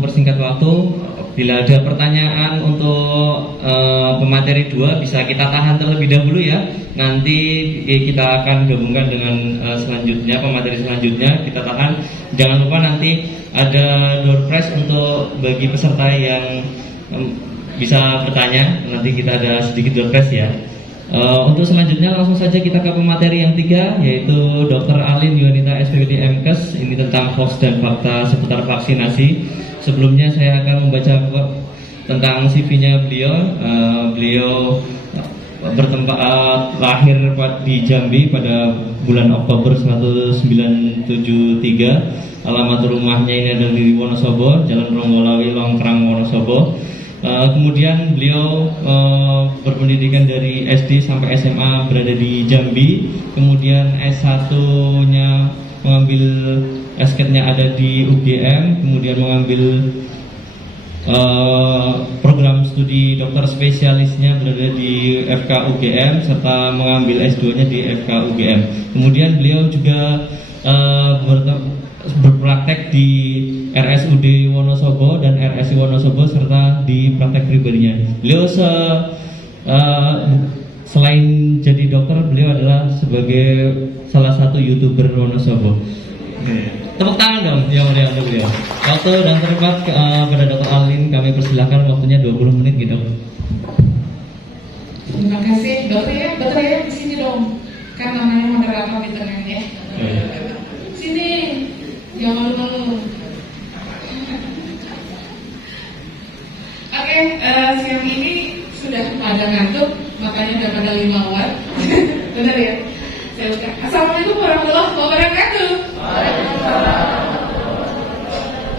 mempersingkat waktu, bila ada pertanyaan untuk pemateri 2 bisa kita tahan terlebih dahulu ya. Nanti kita akan gabungkan dengan selanjutnya, pemateri selanjutnya kita tahan. Jangan lupa nanti ada door prize untuk bagi peserta yang bisa bertanya. Nanti kita ada sedikit door prize ya. Untuk selanjutnya langsung saja kita ke pemateri yang 3, yaitu Dr. Alin Yuanita SPPD MKes. Ini tentang hoax dan fakta seputar vaksinasi. Sebelumnya saya akan membaca tentang CV-nya beliau. Beliau lahir di Jambi pada bulan Oktober 1973. Alamat rumahnya ini adalah di Wonosobo, Jalan Ronggolawi, Longkrang, Wonosobo. Kemudian beliau berpendidikan dari SD sampai SMA berada di Jambi. Kemudian S1-nya mengambil S-nya ada di UGM. Kemudian mengambil program studi dokter spesialisnya berada di FK UGM serta mengambil S2-nya di FK UGM. Kemudian beliau juga berpraktek di RSUD Wonosobo dan RSI Wonosobo serta di praktek pribadinya. Beliau selain jadi dokter, beliau adalah sebagai salah satu YouTuber Wonosobo. Tepuk tangan dong yang mulia untuk beliau. Waktu dan tempat pada Dr. Alin kami persilahkan, waktunya 20 menit gitu. Terima kasih dokter ya, betul ya, di sini dong. Kan namanya moderator di tengah ya. Sini, jangan malu. Oke, siang ini sudah pada ngantuk, makanya udah pada 5 watt. Benar ya? Saya buka. Assalamualaikum warahmatullahi wabarakatuh.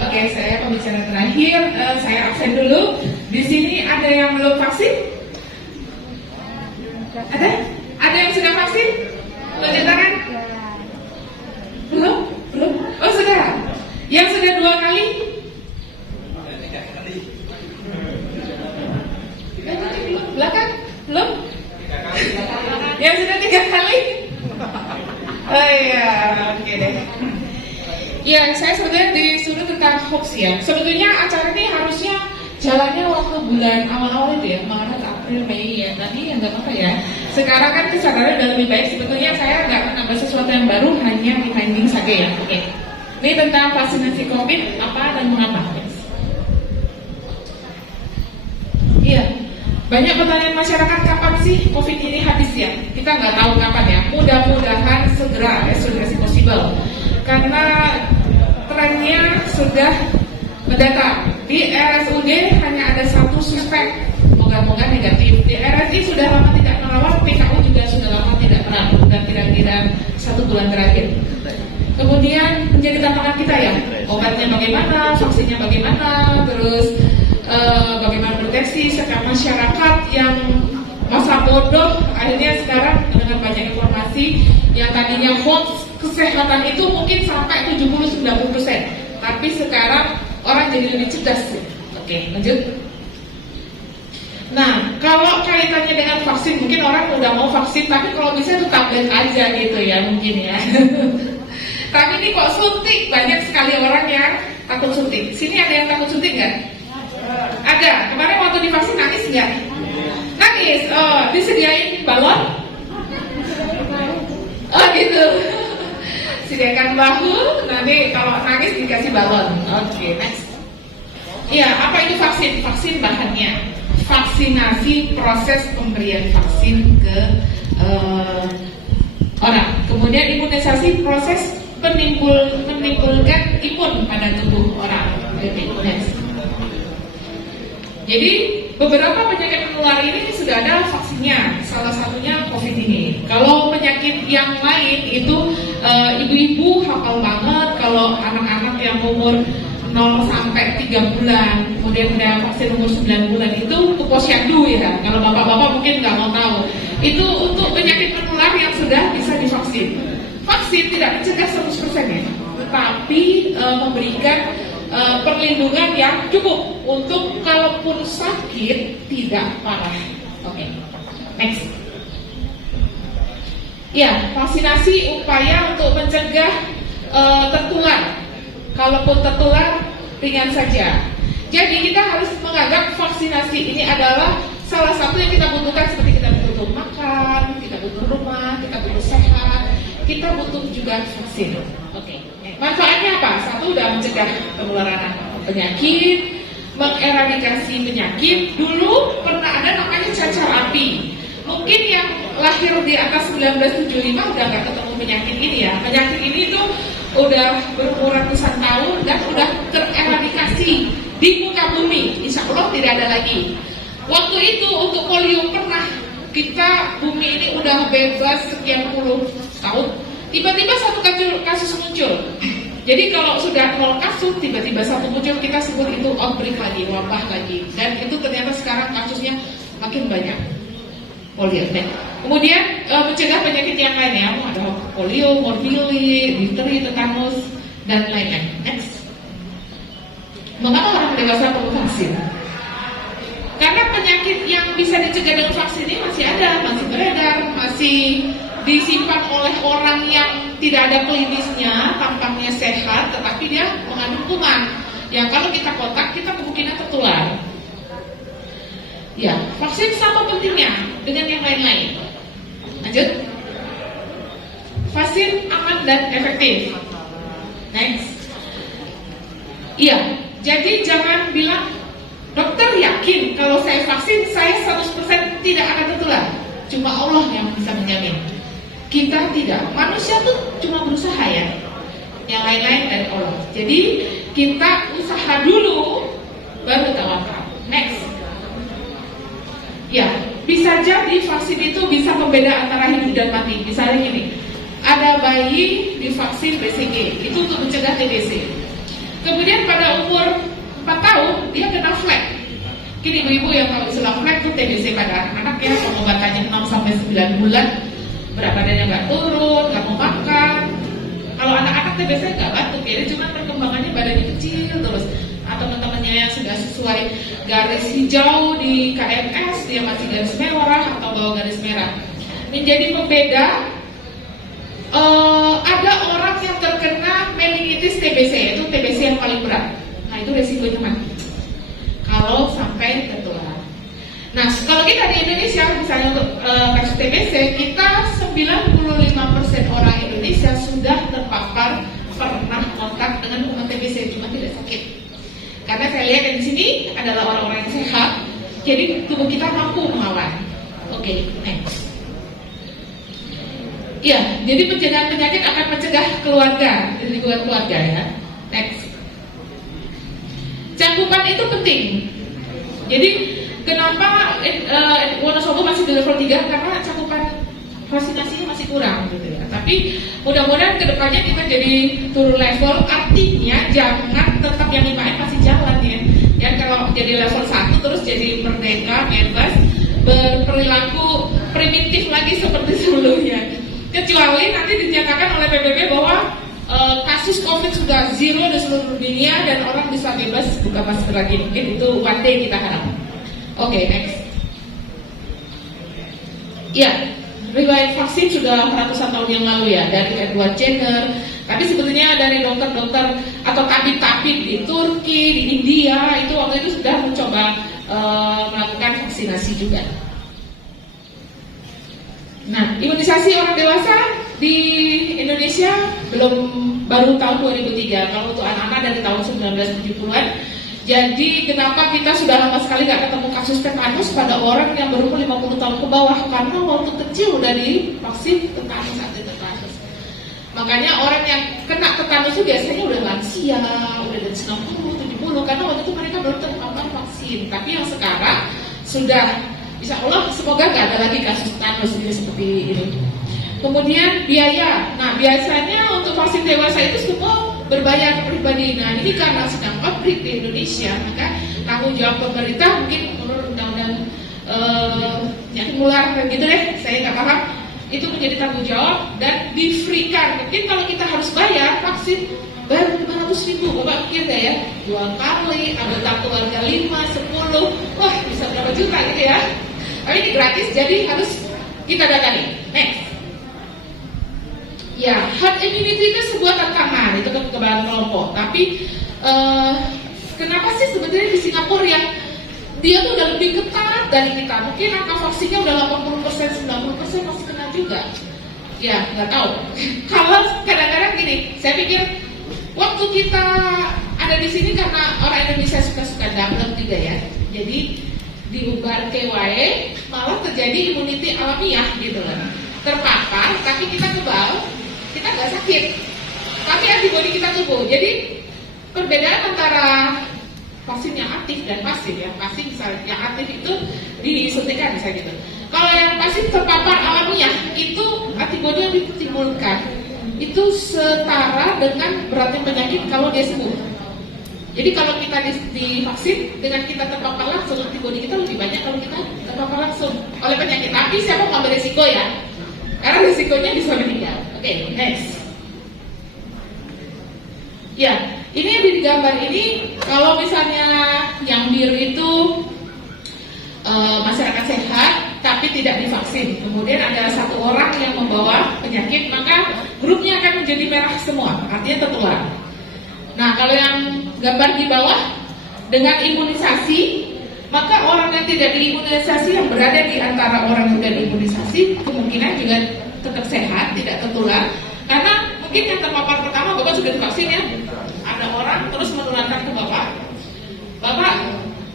Oke, saya pembicara terakhir. Saya absen dulu. Di sini ada yang belum vaksin? Ada? Ada yang sudah vaksin? Tunjuk tangan. Belum? Belum? Oh sudah. Yang sudah 2 kali? Belakang? Belum? Yang sudah 3 kali? Oh iya, oke deh. Ya, saya sebetulnya disuruh tentang hoax ya. Sebetulnya acara ini harusnya jalannya waktu bulan awal-awal itu ya, Maret, April, Mei ya. Tadi ya nggak apa-apa ya. Sekarang kan kesadaran udah lebih baik. Sebetulnya saya nggak menambah sesuatu yang baru, hanya reminding saja ya. Oke. Ini tentang vaksinasi COVID apa dan mengapa? Iya. Banyak pertanyaan masyarakat, kapan sih COVID ini habis ya? Kita nggak tahu kapan ya. Mudah-mudahan segera, as soon as possible. Karena trennya sudah mendatang. Di RSUD hanya ada 1 suspek, moga-moga negatif. Di RSI sudah lama tidak merawat, PKU juga sudah lama tidak merawat, dan kira-kira 1 bulan terakhir. Kemudian menjadi tantangan kita ya, obatnya bagaimana, vaksinnya bagaimana, terus bagaimana proteksi serta masyarakat yang masa bodoh akhirnya sekarang dengan banyak informasi yang tadinya hoax kesehatan itu mungkin sampai 70-90%, tapi sekarang orang jadi lebih cerdas. Oke, lanjut. Nah, kalau kaitannya dengan vaksin, mungkin orang udah mau vaksin, tapi kalau bisa itu tablet aja gitu ya, mungkin ya. Tapi ini kok suntik, banyak sekali orang yang takut suntik. Sini ada yang takut suntik nggak? Ada. Kemarin waktu divaksin nangis nggak? Nangis. Oh, disediain balon? Oh gitu. Sediakan bahu. Nanti kalau nangis dikasih balon. Oke, next. Iya, apa itu vaksin? Vaksin bahannya vaksinasi, proses pemberian vaksin ke orang. Kemudian imunisasi, proses menimbulkan imun pada tubuh orang. Next. Jadi beberapa penyakit menular ini sudah ada vaksinnya, salah satunya COVID ini. Kalau penyakit yang lain itu ibu-ibu hafal banget. Kalau anak-anak yang umur 0 sampai 3 bulan, kemudian udah vaksin umur 9 bulan itu posyandu ya. Kalau bapak-bapak mungkin nggak mau tahu. Itu untuk penyakit menular yang sudah bisa divaksin. Vaksin tidak mencegah 100% ya, tetapi memberikan perlindungan yang cukup untuk kalaupun sakit tidak parah. Oke, next. Ya, vaksinasi upaya untuk mencegah tertular. Kalaupun tertular ringan saja. Jadi kita harus menganggap vaksinasi ini adalah salah satu yang kita butuhkan, seperti kita butuh makan, kita butuh rumah, kita butuh sehat, kita butuh juga vaksin. Oke. Manfaatnya apa? Satu, udah mencegah penularan penyakit, mengeradikasi penyakit. Dulu pernah ada namanya cacar api. Mungkin yang lahir di atas 1975 udah nggak ketemu penyakit ini ya. Penyakit ini tuh udah berumur ratusan tahun dan udah tereradikasi di muka bumi. Insya Allah tidak ada lagi. Waktu itu untuk polio pernah kita, bumi ini udah bebas sekian puluh tahun. Tiba-tiba satu kasus muncul. Jadi kalau sudah 0 kasus, tiba-tiba satu muncul, kita sebut itu outbreak lagi, wabah lagi. Dan itu ternyata sekarang kasusnya makin banyak. Polio. Kemudian mencegah penyakit yang lain ya, ada polio, morbilli, difteri, tetanus, dan lain-lain. Next. Mengapa orang dewasa perlu vaksin? Karena penyakit yang bisa dicegah dengan vaksin ini masih ada, masih beredar, masih disimpan oleh orang yang tidak ada klinisnya, tampaknya sehat, tetapi dia mengandung kuman. Yang kalau kita kontak, kita kemungkinan tertular. Ya, vaksin sama pentingnya dengan yang lain-lain. Lanjut. Vaksin aman dan efektif. Next. Iya, jadi jangan bilang, dokter yakin kalau saya vaksin, saya 100% tidak akan tertular. Cuma Allah yang bisa menjamin. Kita tidak. Manusia tuh cuma berusaha ya. Yang lain-lain dari Allah. Jadi kita usaha dulu, baru tawakal. Next. Ya, bisa jadi vaksin itu bisa membeda antara hidup dan mati. Misalnya gini, ada bayi divaksin BCG, itu untuk mencegah TBC. Kemudian pada umur 4 tahun, dia kena flek. Kini ibu-ibu yang tahu istilah flek itu TBC pada anak-anak ya, pengobatannya 6-9 bulan, berat badannya nggak turun, nggak mau makan. Kalau anak-anak TBC nggak batuk, ya, cuma perkembangannya badannya kecil terus. Atau teman-temannya yang sudah sesuai garis hijau di KMS, dia masih garis merah atau bawah garis merah. Menjadi pembeda, ada orang yang terkena meningitis TBC, yaitu TBC yang paling berat. Nah itu resikonya mati kalau sampai tertular. Nah kalau kita di Indonesia, misalnya untuk kasus TBC, kita 95% orang Indonesia sudah terpapar, pernah kontak dengan kuman TBC, cuma tidak sakit. Karena saya lihat di sini adalah orang-orang yang sehat, jadi tubuh kita mampu melawan. Oke, next. Ya, jadi pencegahan penyakit akan mencegah keluarga, lingkungan keluarga ya. Next. Cakupan itu penting. Jadi kenapa Wonosobo masih di level 3? Karena cakupan vaksinasinya masih kurang gitu ya. Tapi mudah-mudahan kedepannya kita jadi turun level, artinya jangan tetap yang 5M masih jalan ya. Ya kalau jadi level 1 terus jadi merdeka, bebas, berperilaku primitif lagi seperti sebelumnya. Kecuali nanti dinyatakan oleh PBB bahwa kasus COVID sudah zero di seluruh dunia dan orang bisa bebas buka masker lagi. Mungkin itu one day kita harap. Oke, next. Ya. Riwayat vaksin sudah ratusan tahun yang lalu ya, dari Edward Jenner. Tapi sebetulnya dari dokter-dokter atau tabib-tabib di Turki, di India, itu waktu itu sudah mencoba melakukan vaksinasi juga. Nah, imunisasi orang dewasa di Indonesia baru tahun 2003. Kalau untuk anak-anak dari tahun 1970-an. Jadi kenapa kita sudah lama sekali nggak ketemu kasus tetanus pada orang yang berumur 50 tahun ke bawah? Karena waktu kecil udah divaksin tetanus, anti tetanus. Makanya orang yang kena tetanus itu biasanya udah lansia, udah dari 60, 70, karena waktu itu mereka belum terpapar vaksin. Tapi yang sekarang sudah, insya Allah semoga nggak ada lagi kasus tetanus ini seperti ini. Kemudian biaya. Nah biasanya untuk vaksin dewasa itu semua berbayar pribadi. Nah ini karena sedang outbreak di Indonesia, maka tanggung jawab pemerintah mungkin menurut undang-undang penyakit menular gitu deh, saya nggak paham, itu menjadi tanggung jawab dan di-free-kan. Mungkin kalau kita harus bayar vaksin baru 500.000, Bapak pikir nggak ya? 2 kali, anggota keluarga 5, 10, wah bisa berapa juta gitu ya. Tapi ini gratis, jadi harus kita datangi. Next. Ya, herd immunity itu sebuah tantangan, itu kekebalan kelompok. Tapi Kenapa sih sebetulnya di Singapura yang dia tuh udah lebih ketat dari kita? Mungkin angka vaksinnya udah 80%, 90% masih kena juga. Ya, nggak tahu. Kalau kadang-kadang gini, saya pikir waktu kita ada di sini karena orang Indonesia suka-suka double juga ya. Jadi diubar KY malah terjadi imuniti alamiah gitu loh. Terpapar tapi kita kebal, kita nggak sakit. Tapi antibodi kita tumbuh. Jadi perbedaan antara vaksin yang aktif dan pasif ya. Vaksin misalnya yang aktif itu disuntikan misalnya gitu. Kalau yang pasif terpapar alamiah itu antibodi yang ditimbulkan itu setara dengan beratnya penyakit kalau dia sembuh. Jadi kalau kita divaksin dengan kita terpapar langsung, antibodi kita lebih banyak kalau kita terpapar langsung oleh penyakit. Tapi siapa mau ambil resiko ya? Karena risikonya bisa meninggal. Oke, next. Ya, ini yang di gambar ini kalau misalnya yang biru itu masyarakat sehat tapi tidak divaksin. Kemudian ada satu orang yang membawa penyakit, maka grupnya akan menjadi merah semua, artinya tertular. Nah, kalau yang gambar di bawah dengan imunisasi, maka orang yang tidak diimunisasi yang berada di antara orang yang sudah diimunisasi kemungkinan juga tetap sehat, tidak tertular. Karena mungkin yang terpapar pertama Bapak sudah divaksin ya, ada orang terus menularkan ke Bapak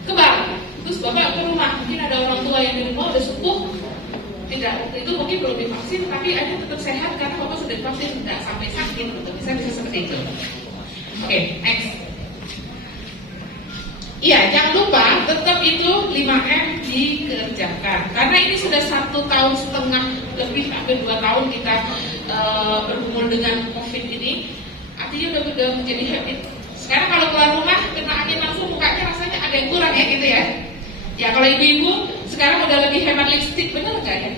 kebal, terus Bapak ke rumah, mungkin ada orang tua yang di rumah udah sepuh, tidak waktu itu mungkin belum divaksin, tapi ada tetap sehat karena Bapak sudah divaksin, tidak sampai sakit, gitu. Bisa seperti itu. Oke, next. Iya, jangan lupa tetap itu 5M dikerjakan. Karena ini sudah 1,5 tahun lebih, hampir 2 tahun kita bergumul dengan COVID ini. Artinya udah menjadi habit. Sekarang kalau keluar rumah kena angin langsung mukanya rasanya ada yang kurang ya gitu ya. Ya kalau ibu-ibu sekarang udah lebih hemat lipstik, bener nggak ya?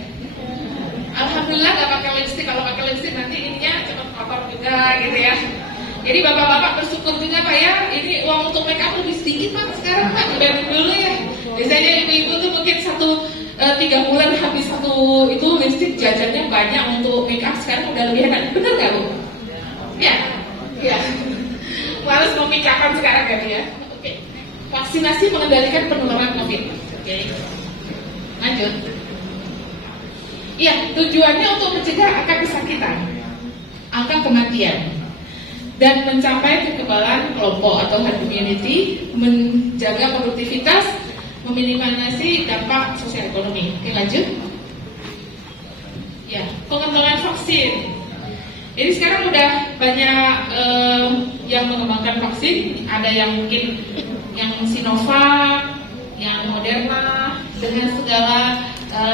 Alhamdulillah nggak pakai lipstik. Kalau pakai lipstik nanti ininya cepat kotor juga gitu ya. Jadi bapak-bapak bersyukur juga Pak ya, ini uang untuk make up lebih sedikit Pak sekarang Pak, dibanding dulu ya. Biasanya ibu-ibu tuh mungkin 3 bulan habis satu itu lipstick, jajannya banyak untuk make up, sekarang udah lebih hemat. Bener nggak Bu? Ya, ya. Males memikirkan sekarang kan ya. Oke. Vaksinasi mengendalikan penularan COVID. Oke. Lanjut. Iya, tujuannya untuk mencegah angka kesakitan, angka kematian, dan mencapai kekebalan kelompok atau herd immunity, menjaga produktivitas, meminimalisasi dampak sosial ekonomi. Oke, lanjut. Ya, pengembangan vaksin. Jadi sekarang udah banyak yang mengembangkan vaksin. Ada yang mungkin yang Sinovac, yang Moderna, dengan segala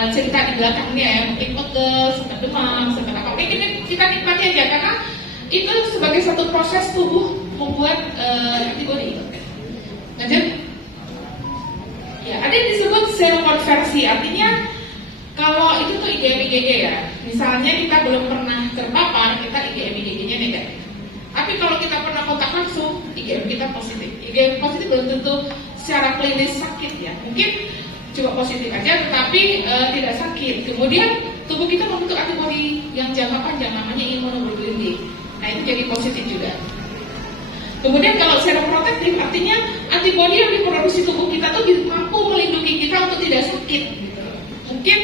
cerita di belakangnya ya, mungkin pegel, sempat demam, sempat apa. Oke, kita nikmati aja karena itu sebagai satu proses tubuh membuat antibodi. Lanjut. Ya, ada yang disebut sel konversi, artinya kalau itu tuh IgM-IgG ya. Misalnya kita belum pernah terpapar, kita IgM-IgG-nya negatif. Tapi kalau kita pernah kontak langsung, IgM kita positif. IgM positif belum tentu secara klinis sakit ya. Mungkin cuma positif aja, tetapi tidak sakit. Kemudian tubuh kita membentuk antibodi yang jangka panjang, namanya imunoglobulin D. Nah itu jadi positif juga. Kemudian kalau seroprotektif, artinya antibodi yang diproduksi tubuh kita tuh mampu melindungi kita untuk tidak sakit. Mungkin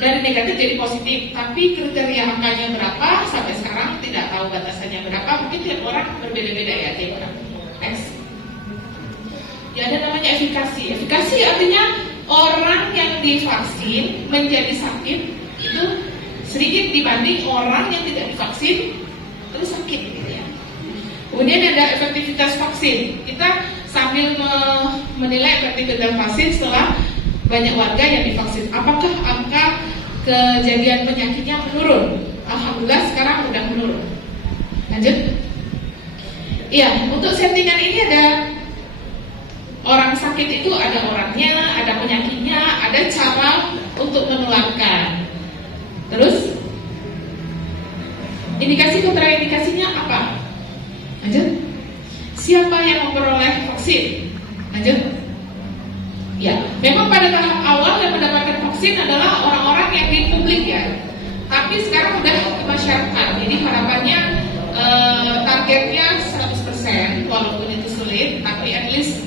dari negatif jadi positif, tapi kriteria angkanya berapa sampai sekarang tidak tahu batasannya berapa. Mungkin tiap orang berbeda-beda ya tiap orang. Next. Ya ada namanya efikasi. Efikasi artinya orang yang divaksin menjadi sakit itu sedikit dibanding orang yang tidak divaksin terus sakit gitu ya. Kemudian ada efektivitas vaksin. Kita sambil menilai efektivitas vaksin setelah banyak warga yang divaksin. Apakah angka kejadian penyakitnya menurun? Alhamdulillah sekarang udah menurun. Lanjut. Iya, untuk settingan ini ada orang sakit itu ada orangnya, ada penyakitnya, ada cara untuk menularkan. Terus indikasi kontraindikasinya apa? Lanjut. Siapa yang memperoleh vaksin? Lanjut. Ya, memang pada tahap awal yang mendapatkan vaksin adalah orang-orang yang di publik ya. Tapi sekarang udah ke masyarakat. Jadi harapannya targetnya 100%, walaupun itu sulit, tapi at least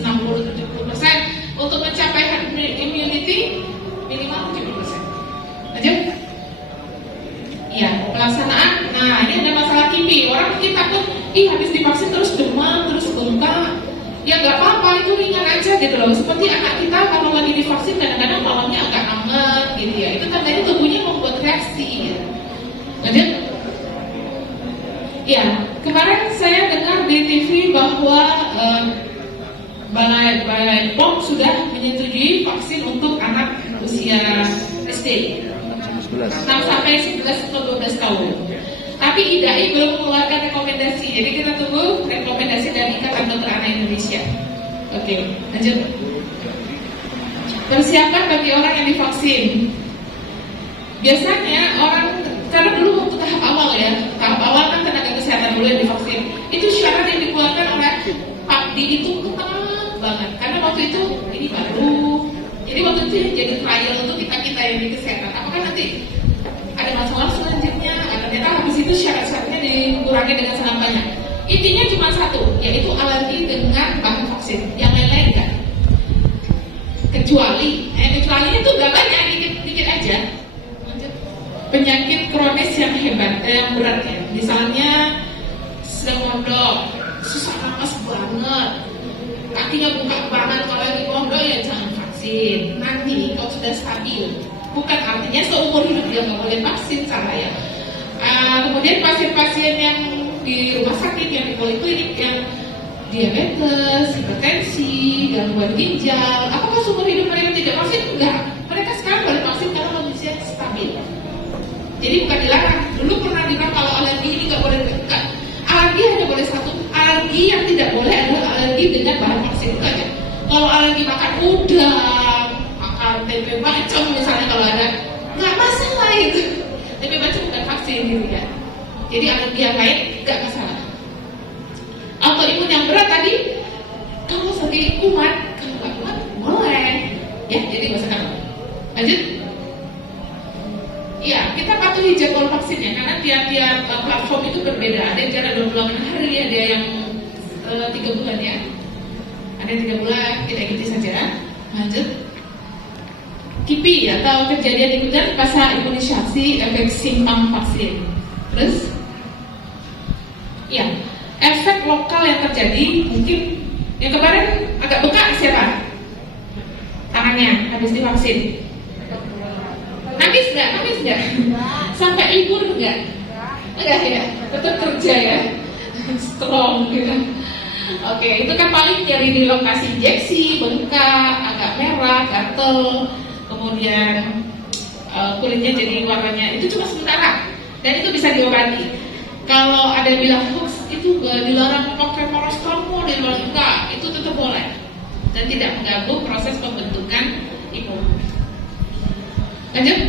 gitu loh. Seperti anak kita kalau lagi divaksin kadang-kadang malamnya agak anget gitu ya. Itu tandanya tubuhnya membuat reaksi. Ya. Lanjut. Ya, kemarin saya dengar di TV bahwa Balai POM sudah menyetujui vaksin untuk anak usia SD 6 sampai 11 atau 12 tahun. Tapi IDAI belum mengeluarkan rekomendasi. Jadi kita tunggu rekomendasi dari Ikatan Dokter Anak Indonesia. Oke, lanjut. Persiapan bagi orang yang divaksin. Biasanya orang, karena dulu waktu tahap awal kan tenaga kesehatan dulu yang divaksin. Itu syarat yang dikeluarkan oleh PAPDI itu ketat banget. Karena waktu itu ini baru. Jadi waktu itu yang jadi trial untuk kita yang di kesehatan. Apakah nanti ada masalah selanjutnya? Ternyata habis itu syarat-syaratnya dikurangi dengan sangat banyak. Intinya cuma satu, yaitu alergi dengan bahan vaksin. Yang lain-lain enggak. Kecuali itu enggak banyak, dikit aja. Penyakit kronis yang hebat, yang berat ya. Misalnya sedang mondok, susah napas banget, kakinya buka banget, kalau lagi mondok ya jangan vaksin. Nanti kalau sudah stabil, bukan artinya seumur hidup dia nggak boleh vaksin, salah ya. Kemudian pasien-pasien yang di rumah sakit, yang di poliklinik, yang diabetes, hipertensi, gangguan ginjal, apakah seumur hidup mereka tidak vaksin? Enggak. Mereka sekarang boleh vaksin karena kondisinya stabil. Jadi bukan dilarang. Dulu pernah bilang kalau alergi ini nggak boleh. Enggak. Alergi hanya boleh satu. Alergi yang tidak boleh adalah alergi dengan bahan vaksin itu aja. Kalau alergi makan udang, makan tempe bacem misalnya kalau ada, nggak masalah itu. Tempe bacem bukan vaksin gitu ya. Jadi alergi yang lain nggak masalah. Autoimun yang berat tadi, kalau sakit kumat, kalau nggak kumat boleh. Ya, jadi nggak usah takut. Lanjut. Iya, kita patuhi jadwal vaksinnya karena tiap-tiap platform itu berbeda. Ada yang jarak 28 hari, ada yang 3 bulan ya. Ada yang 3 bulan, kita ikuti saja. Lanjut. KIPI atau kejadian ikutan pasca imunisasi efek simpang vaksin. Terus, ya, efek lokal yang terjadi mungkin yang kemarin agak bengkak siapa? Tangannya habis divaksin. Nangis nggak? Sampai libur nggak? Enggak ya, tetap kerja ya, strong gitu. Oke, itu kan paling nyeri di lokasi injeksi, bengkak, agak merah, gatel, kemudian kulitnya jadi warnanya itu cuma sementara dan itu bisa diobati. Kalau ada yang bilang hoax itu dilarang pakai paracetamol, enggak, itu tetap boleh dan tidak mengganggu proses pembentukan imun. Lanjut.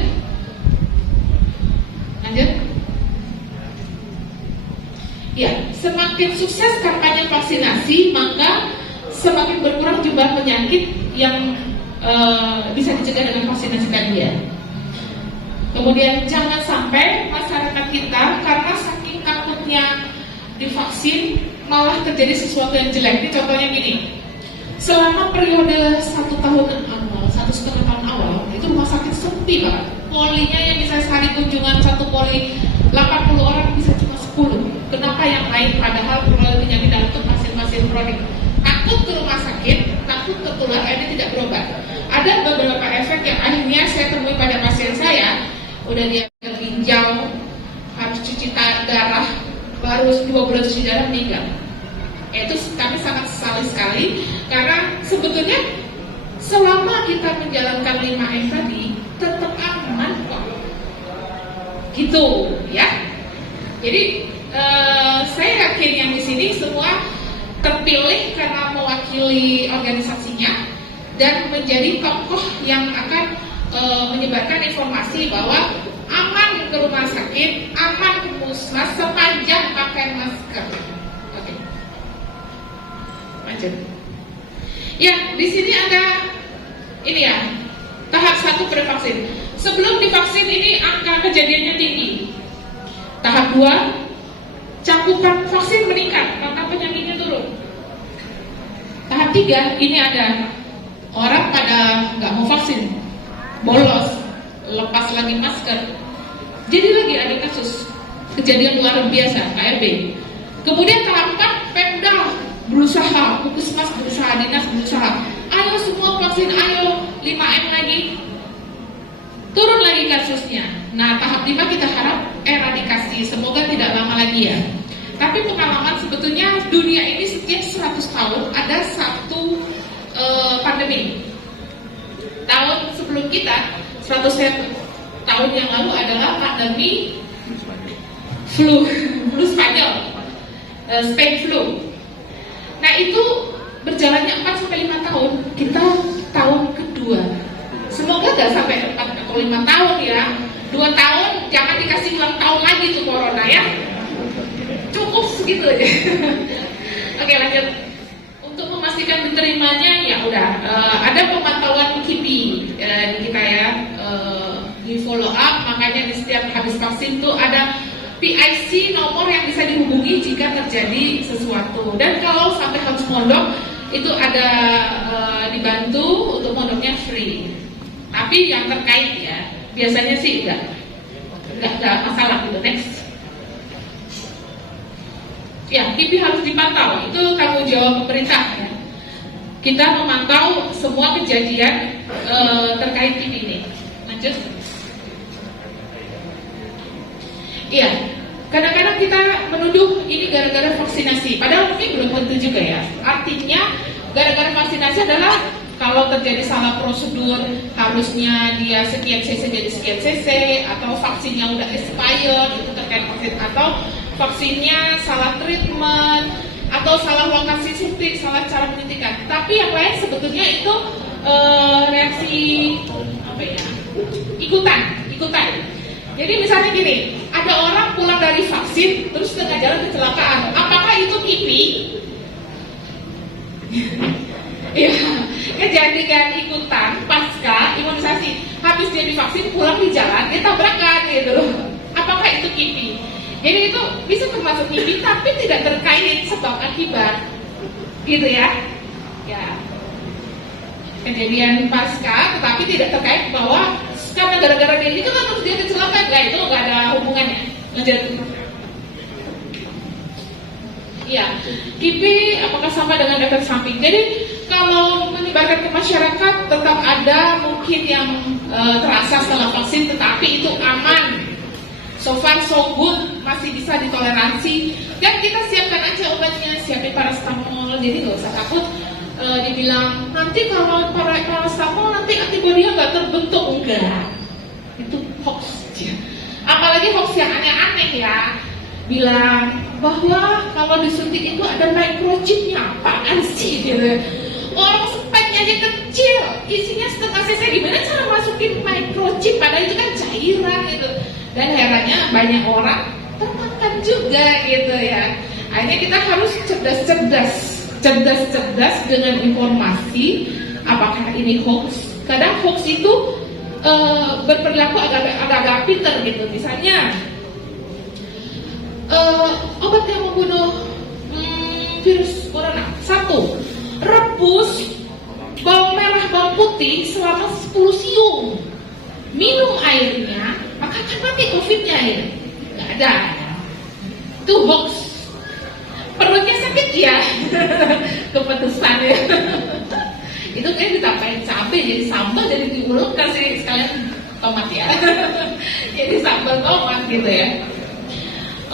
Ya, semakin sukses kampanye vaksinasi, maka semakin berkurang jumlah penyakit yang bisa dicegah dengan vaksinasi tadi ya. Kemudian jangan sampai masyarakat kita karena saking takutnya divaksin malah terjadi sesuatu yang jelek. Ini contohnya gini. Selama periode 1 tahun awal, 1,5 tahun awal, itu rumah sakit sepi banget. Polinya yang bisa sehari kunjungan satu poli 80 orang bisa cuma 10. Kenapa yang lain? Padahal penyakit dalam itu pasien-pasien kronik. Takut ke rumah sakit, takut tertular, akhirnya tidak berobat. Ada beberapa efek yang akhirnya saya temui pada pasien saya. Udah dia ginjal, harus cuci darah, baru 2 bulan cuci darah meninggal. Itu kami sangat sesali sekali karena sebetulnya selama kita menjalankan 5M tadi tetap aman kok. Gitu ya. Jadi saya yakin yang di sini semua terpilih karena mewakili organisasinya dan menjadi tokoh yang akan menyebarkan informasi bahwa aman ke rumah sakit, aman ke puskesmas sepanjang pakai masker. Oke. Lanjut. Ya, di sini ada ini ya, tahap 1 prevaksin. Sebelum divaksin ini angka kejadiannya tinggi. Tahap 2, cakupan vaksin meningkat, maka penyakitnya turun. Tahap 3, ini ada orang pada nggak mau vaksin, bolos, lepas lagi masker. Jadi lagi ada kasus kejadian luar biasa, KRB. Kemudian tahap 4, Pemda berusaha, puskesmas berusaha, dinas berusaha. Ayo vaksin, ayo 5M lagi, turun lagi kasusnya. Nah, tahap 5 kita harap eradikasi, semoga tidak lama lagi ya. Tapi pengalaman sebetulnya dunia ini setiap 100 tahun ada satu pandemi. Tahun sebelum kita, 100 tahun yang lalu adalah pandemi flu Spanyol, Spain flu. Nah itu berjalannya 4-5 tahun, kita tahun kedua. Semoga gak sampai 4 atau 5 tahun ya. 2 tahun, jangan dikasih ulang tahun lagi tuh corona ya. Cukup segitu aja. Oke, lanjut. Untuk memastikan diterimanya ya udah ada pemantauan KIPI di kita ya, di follow up. Makanya di setiap habis vaksin tuh ada PIC, nomor yang bisa dihubungi jika terjadi sesuatu. Dan kalau sampai harus mondok itu ada dibantu untuk mondoknya free. Tapi yang terkait ya biasanya sih enggak masalah gitu. Next. Ya, KIPI harus dipantau, itu tanggung jawab pemerintah ya. Kita memantau semua kejadian terkait KIPI ini. Lanjut. Iya, kadang-kadang kita menuduh ini gara-gara vaksinasi, padahal mungkin belum tentu juga ya. Artinya gara-gara vaksinasi adalah kalau terjadi salah prosedur, harusnya dia sekian cc jadi sekian cc, atau vaksinnya udah expired, itu terkait vaksin, atau vaksinnya salah treatment, atau salah lokasi suntik, salah cara penyuntikan. Tapi yang lain sebetulnya itu reaksi apa ya? Ikutan. Jadi misalnya gini, ada orang pulang dari vaksin terus tengah jalan kecelakaan. Apakah itu KIPI? Iya, kejadian ikutan pasca imunisasi. Habis dia divaksin pulang di jalan dia tabrakan gitu loh. Apakah itu KIPI? Jadi itu bisa termasuk KIPI tapi tidak terkait sebab akibat, gitu ya. Ya, kejadian pasca tetapi tidak terkait bahwa karena gara-gara dia itu kan terus dia kecelakaan, nggak, itu nggak ada hubungannya. Lanjut. Ya, KIPI apakah sama dengan efek samping? Jadi kalau menyebarkan ke masyarakat tetap ada mungkin yang terasa setelah vaksin, tetapi itu aman. So far so good, masih bisa ditoleransi. Dan kita siapkan aja obatnya, siapin paracetamol. Jadi nggak usah takut dibilang nanti kalau paracetamol nanti antibodinya nggak terbentuk, enggak. Itu hoax ya. Apalagi hoax yang aneh-aneh ya. Bilang bahwa kalau disuntik itu ada microchipnya, apaan sih gitu. Orang speknya aja kecil, isinya setengah cc, gimana cara masukin microchip, padahal itu kan cairan gitu. Dan herannya banyak orang termakan juga gitu ya. Akhirnya kita harus cerdas dengan informasi apakah ini hoax. Kadang hoax itu berperilaku agak pinter gitu. Misalnya obat yang membunuh virus corona, 1, rebus bawang merah bawang putih selama 10 siung, minum airnya maka akan mati COVID-nya ya. Nggak ada, itu hoax. Perutnya sakit ya kepedesan ya. Itu kayak ditambahin cabai jadi sambal, jadi diulek kasih sekalian tomat ya. Jadi sambal tomat gitu ya.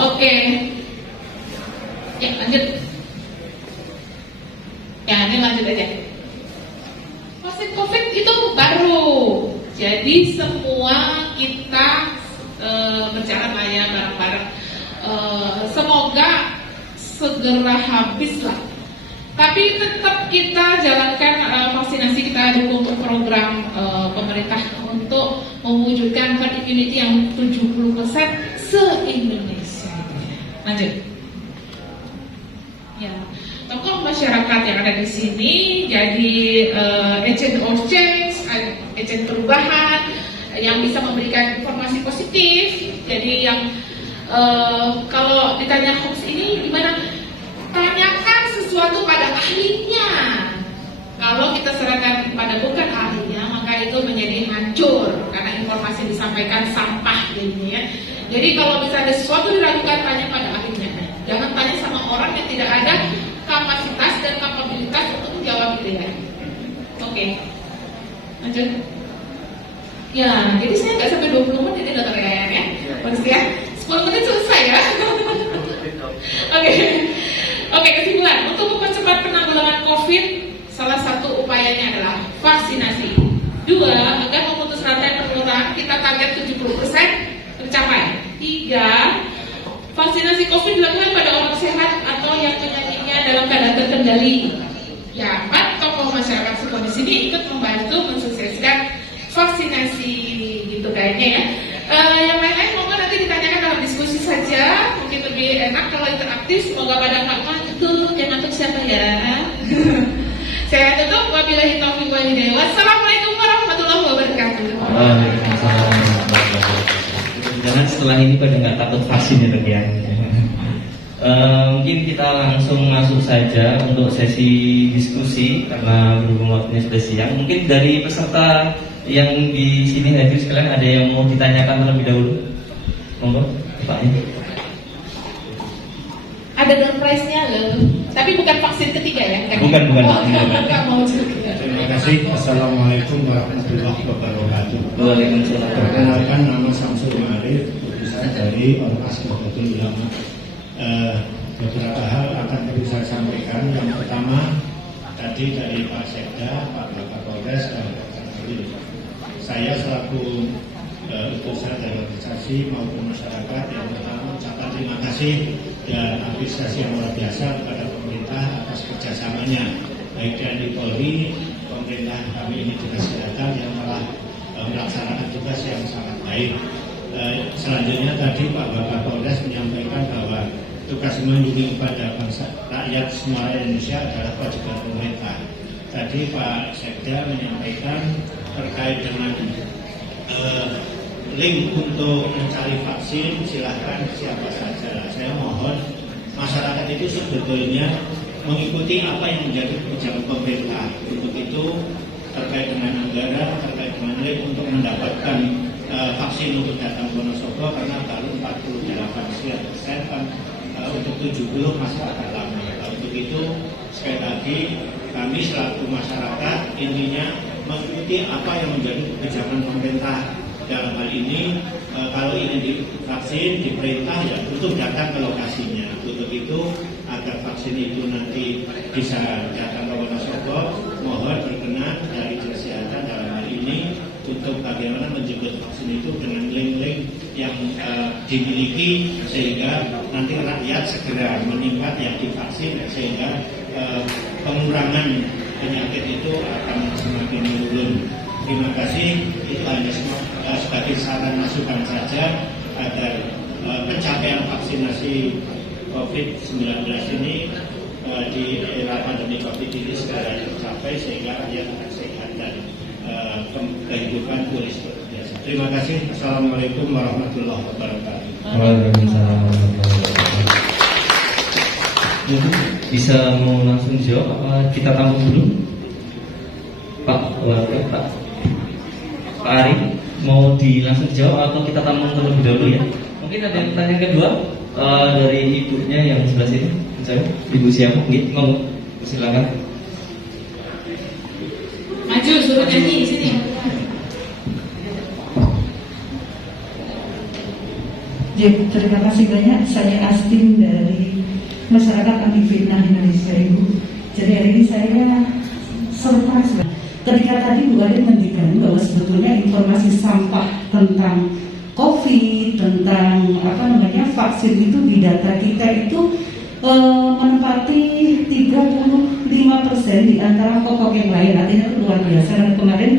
Oke. Ya lanjut. Ya ini lanjut aja. Vaksin COVID itu baru. Jadi semua kita berjalan lah ya bareng-bareng. Semoga segera habis lah. Tapi tetap kita jalankan vaksinasi, kita dukung untuk program pemerintah untuk mewujudkan herd immunity yang 70% se-Indonesia. Lanjut. Ya, tokoh masyarakat yang ada di sini jadi agent of change, agent perubahan yang bisa memberikan informasi positif. Jadi yang kalau ditanya hoax ini gimana? Tanyakan sesuatu pada ahlinya. Kalau kita serahkan pada bukan ahlinya, maka itu menjadi hancur karena informasi yang disampaikan sampah jadinya ya. Jadi kalau bisa ada sesuatu diragukan, tanya pada ahlinya. Jangan tanya sama orang yang tidak ada kapasitas dan kapabilitas untuk menjawab itu ya. Oke. Lanjut. Ya, jadi saya nggak sampai 20 menit ini dokter Yayan ya. Pasti ya, 10 menit selesai ya. Oke. Oke, kesimpulan. Untuk mempercepat penanggulangan COVID, salah satu upayanya adalah vaksinasi. 2, agar memutus rantai penularan, kita target 70% tercapai. 3, vaksinasi COVID dilakukan pada orang sehat atau yang penyakitnya dalam keadaan terkendali. Ya, 4, tokoh masyarakat semua di sini ikut membantu mensukseskan vaksinasi gitu kayaknya ya. Yang lain-lain monggo nanti ditanyakan dalam diskusi saja, mungkin lebih enak kalau interaktif. Semoga pada nggak ngantuk, yang ngantuk siapa ya? Saya tutup, wabillahi taufiq wal hidayah. Wassalamualaikum warahmatullahi wabarakatuh. Waalaikumsalam. Jangan setelah ini pada nggak takut vaksin ya dok ya. Mungkin kita langsung masuk saja untuk sesi diskusi karena berhubung waktunya sudah siang. Mungkin dari peserta yang di sini hadir sekalian ada yang mau ditanyakan terlebih dahulu. Monggo, Pak. Ada door prize-nya loh, tapi bukan vaksin ketiga ya? Bukan. Oh, enggak mau juga. Terima kasih. Assalamualaikum warahmatullahi wabarakatuh. Waalaikumsalam. Perkenalkan, nama Samsul Ma'arif, lulusan dari Ormas Nahdlatul Ulama. Beberapa hal akan saya sampaikan. Yang pertama, tadi dari Pak Sekda, Pak Kapolres, dan Pak Sanggil. Saya selaku utusan dari organisasi maupun masyarakat yang pertama ucapan terima kasih dan apresiasi yang luar biasa kepada pemerintah atas kerjasamanya, baik dari Polri, pemerintah kami ini Dinas Kesehatan yang telah melaksanakan tugas yang sangat baik. Selanjutnya tadi Pak Kapolres menyampaikan bahwa tugas melindungi kepada bangsa rakyat semua Indonesia adalah kewajiban pemerintah. Tadi Pak Sekda menyampaikan terkait dengan link untuk mencari vaksin, silahkan siapa saja. Saya mohon masyarakat itu sebetulnya mengikuti apa yang menjadi kebijakan pemerintah. Untuk itu terkait dengan anggaran, terkait dengan link untuk mendapatkan vaksin untuk datang ke Wonosobo karena baru 48% kan untuk 70 masih agak lama. Untuk itu sekali lagi kami selaku masyarakat intinya mengikuti apa yang menjadi kebijakan pemerintah. Dalam hal ini kalau ingin divaksin diperintah ya untuk datang ke lokasinya. Untuk itu agar vaksin itu nanti bisa datang ke Wonosobo, mohon berkenan dari kesehatan dalam hal ini untuk bagaimana menjemput vaksin itu dengan link-link yang dimiliki sehingga nanti rakyat segera meningkat yang divaksin sehingga pengurangan penyakit itu akan semakin menurun. Terima kasih. Itu hanya sebagai saran masukan saja agar pencapaian vaksinasi COVID-19 ini di era pandemi COVID ini segera tercapai sehingga rakyat akan sehat dan kehidupan pulih seperti biasa. Terima kasih. Assalamualaikum warahmatullahi wabarakatuh. Waalaikumsalam warahmatullahi wabarakatuh. Bisa mau langsung jawab apa kita tampung dulu? Pak Ari, mau langsung jawab atau kita tampung terlebih dahulu ya? Mungkin ada yang pertanyaan kedua dari ibunya yang sebelah sini. Saya, Ibu siapa? Ngomong, silakan. Maju, suruh nyanyi di sini. Jadi, terima kasih banyak. Saya Astin dari Masyarakat Anti Fitnah Indonesia, Ibu. Jadi hari ini saya surprise ketika tadi Bu Ade menunjukkan bahwa sebetulnya informasi sampah tentang COVID, tentang vaksin itu di data kita itu menempati 35% di antara pokok yang lain. Artinya itu luar biasa. Dan kemarin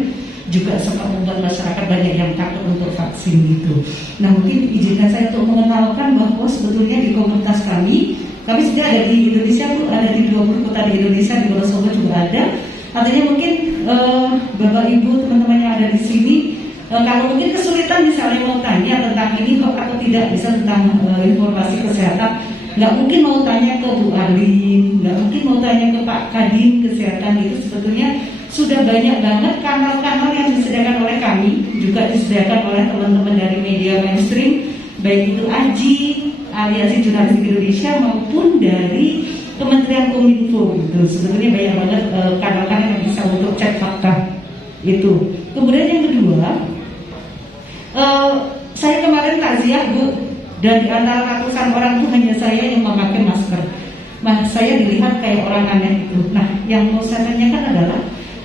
juga sempat membuat masyarakat banyak yang takut untuk vaksin gitu. Nah, mungkin izinkan saya untuk mengenalkan bahwa sebetulnya di komunitas kami sudah ada di Indonesia, Bu, ada di 20 kota di Indonesia, di Wonosobo juga ada. Artinya mungkin Bapak Ibu teman-teman yang ada di sini kalau mungkin kesulitan misalnya mau tanya tentang ini kok atau tidak bisa tentang informasi kesehatan, nggak mungkin mau tanya ke Bu Arlin, nggak mungkin mau tanya ke Pak Kadin kesehatan, itu sebetulnya sudah banyak banget kanal-kanal yang disediakan oleh kami, juga disediakan oleh teman-teman dari media mainstream, baik itu AJI, Aliansi Jurnalistik Indonesia maupun dari Kementerian Kominfo gitu. Sebetulnya banyak banget kanal-kanal yang bisa untuk cek fakta itu. Kemudian yang kedua, saya kemarin takziah Bu, dan di antara ratusan orang itu hanya saya yang memakai masker. Nah, saya dilihat kayak orang aneh itu. Nah, yang mau saya tanyakan adalah,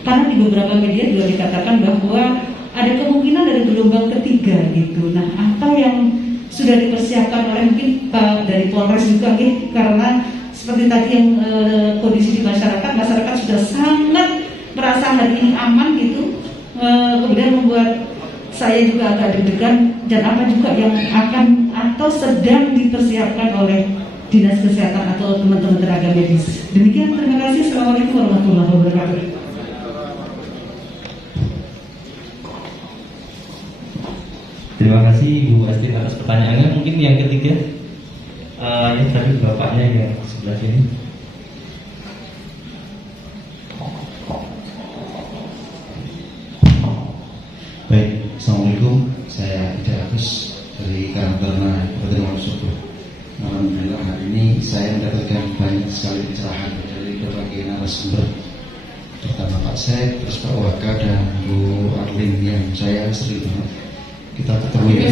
karena di beberapa media juga dikatakan bahwa ada kemungkinan dari gelombang ketiga gitu. Nah, apa yang sudah dipersiapkan oleh mungkin Pak dari Polres juga, karena seperti tadi yang kondisi di masyarakat sudah sangat merasa hari ini aman gitu, kemudian membuat saya juga agak deg-degan, dan apa juga yang akan atau sedang dipersiapkan oleh Dinas Kesehatan atau teman-teman tenaga medis. Demikian, terima kasih. Assalamualaikum warahmatullahi wabarakatuh. Terima kasih Bu Astin atas pertanyaannya. Mungkin yang ketiga, yang tadi bapaknya yang sebelah sini. Baik, Assalamualaikum. Saya Ida Agus dari Karangtaruna Kabupaten Wonosobo. Alhamdulillah hari ini saya mendapatkan banyak sekali pencerahan dari berbagai narasumber, terutama Pak Sek, terus Pak Waka dan Bu Arlin yang saya sering banget kita ketemu ya.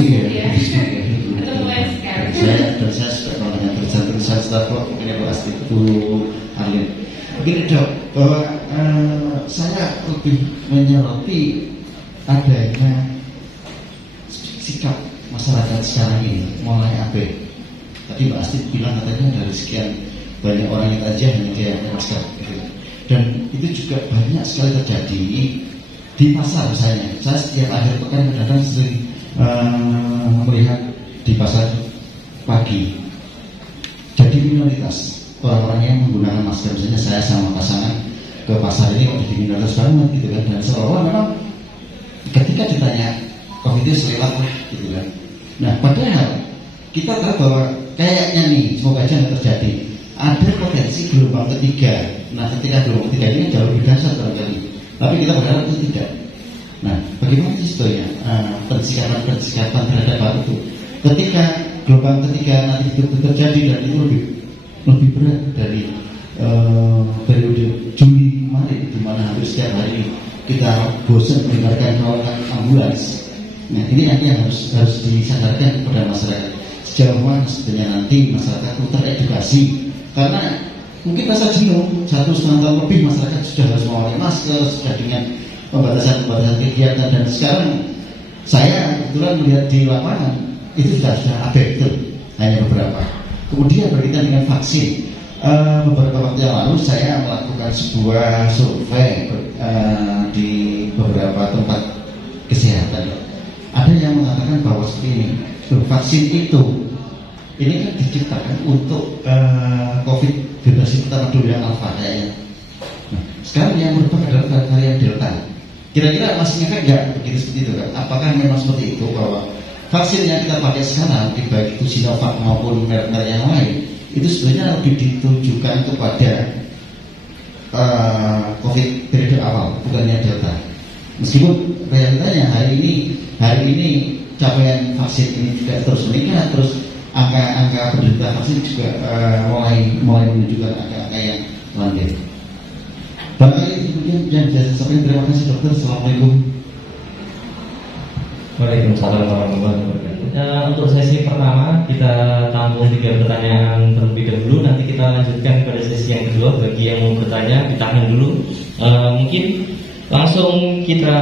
Saya sudah namanya tulisan staff mungkin ya Bu Asti, Bu Arlin. Begini Dok, bahwa saya lebih menyoroti adanya sikap masyarakat sekarang ini mulai abai. Tadi Mbak Asti bilang katanya dari sekian banyak orang yang aja hanya dia masker gitu. Dan itu juga banyak sekali terjadi di pasar misalnya. Saya setiap akhir pekan kadang-kadang sering melihat di pasar pagi. Jadi minoritas orang-orang yang menggunakan masker. Misalnya saya sama pasangan ke pasar ini kok jadi minoritas banget gitu kan. Dan seolah-olah memang ketika ditanya COVID itu selewat lah gitu kan. Nah padahal kita tahu bahwa kayaknya nih, semoga aja nggak terjadi, ada potensi gelombang ketiga. Nah ketika gelombang ketiga ini jauh lebih dahsyat barangkali, tapi kita berharap itu tidak. Nah bagaimana sih sebetulnya persikapan terhadap hal itu ketika gelombang ketiga nanti itu terjadi, dan itu lebih berat dari periode Juli kemarin, di mana hampir setiap hari kita bosan mendengarkan kawanan ambulans. Nah ini nanti yang harus disadarkan kepada masyarakat. Sejauh mana sebenarnya nanti masyarakat itu teredukasi, karena mungkin rasa jenuh 1,5 tahun lebih masyarakat sudah harus memakai masker, sudah dengan pembatasan kegiatan, dan sekarang saya kebetulan melihat di lapangan itu sudah abai betul, hanya beberapa. Kemudian berkaitan dengan vaksin, beberapa waktu yang lalu saya melakukan sebuah survei di beberapa tempat kesehatan. Ada yang mengatakan bahwa seperti ini, vaksin ini kan diciptakan untuk COVID generasi pertama dulu yang alpha kayaknya. Nah, sekarang yang merupakan adalah varian delta. Kira-kira masih ngefek nggak begitu seperti itu kan? Apakah memang seperti itu bahwa vaksin yang kita pakai sekarang, baik itu Sinovac maupun merek-merek yang lain, itu sebenarnya lebih ditujukan kepada COVID periode awal, bukannya delta. Meskipun realitanya hari ini capaian vaksin ini juga terus meningkat, terus angka penderita vaksin juga mulai menunjukkan angka-angka yang landai. Barangkali itu kemudian yang saya sampaikan. Terima kasih dokter. Assalamualaikum. Waalaikumsalam warahmatullahi wabarakatuh. Untuk sesi pertama kita tampung 3 pertanyaan terlebih dahulu. Nanti kita lanjutkan pada sesi yang kedua. Bagi yang mau bertanya ditahan dulu. Mungkin langsung kita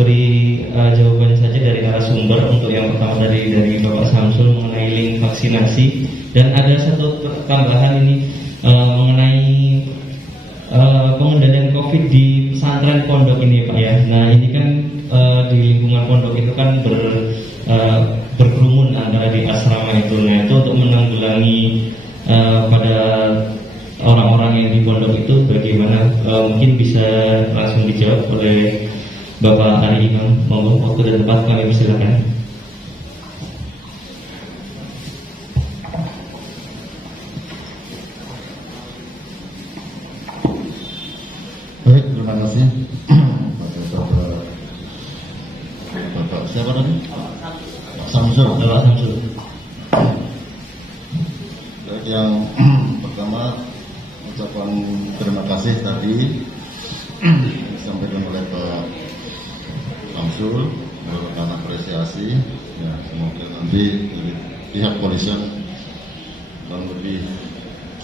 beri jawaban saja dari narasumber. Untuk yang pertama dari Bapak Samsul mengenai link vaksinasi, dan ada satu tambahan ini mengenai pengendalian COVID di pesantren pondok ini Pak ya. Nah ini kan di lingkungan pondok itu kan berkerumun antara di asrama itu. Nah itu untuk menanggulangi pada orang-orang yang di pondok itu bagaimana? Mungkin bisa langsung dijawab oleh Bapak Ari Imam. Mohon waktu dan tempat kami persilakan. Baik, terima kasih. Bapak siapa tadi? Pak Samsul. Bapak Samsul. Yang pertama, ucapan terima kasih tadi disampaikan oleh Pak usul, melakukan apresiasi. Ya, semoga nanti dari pihak polisian lebih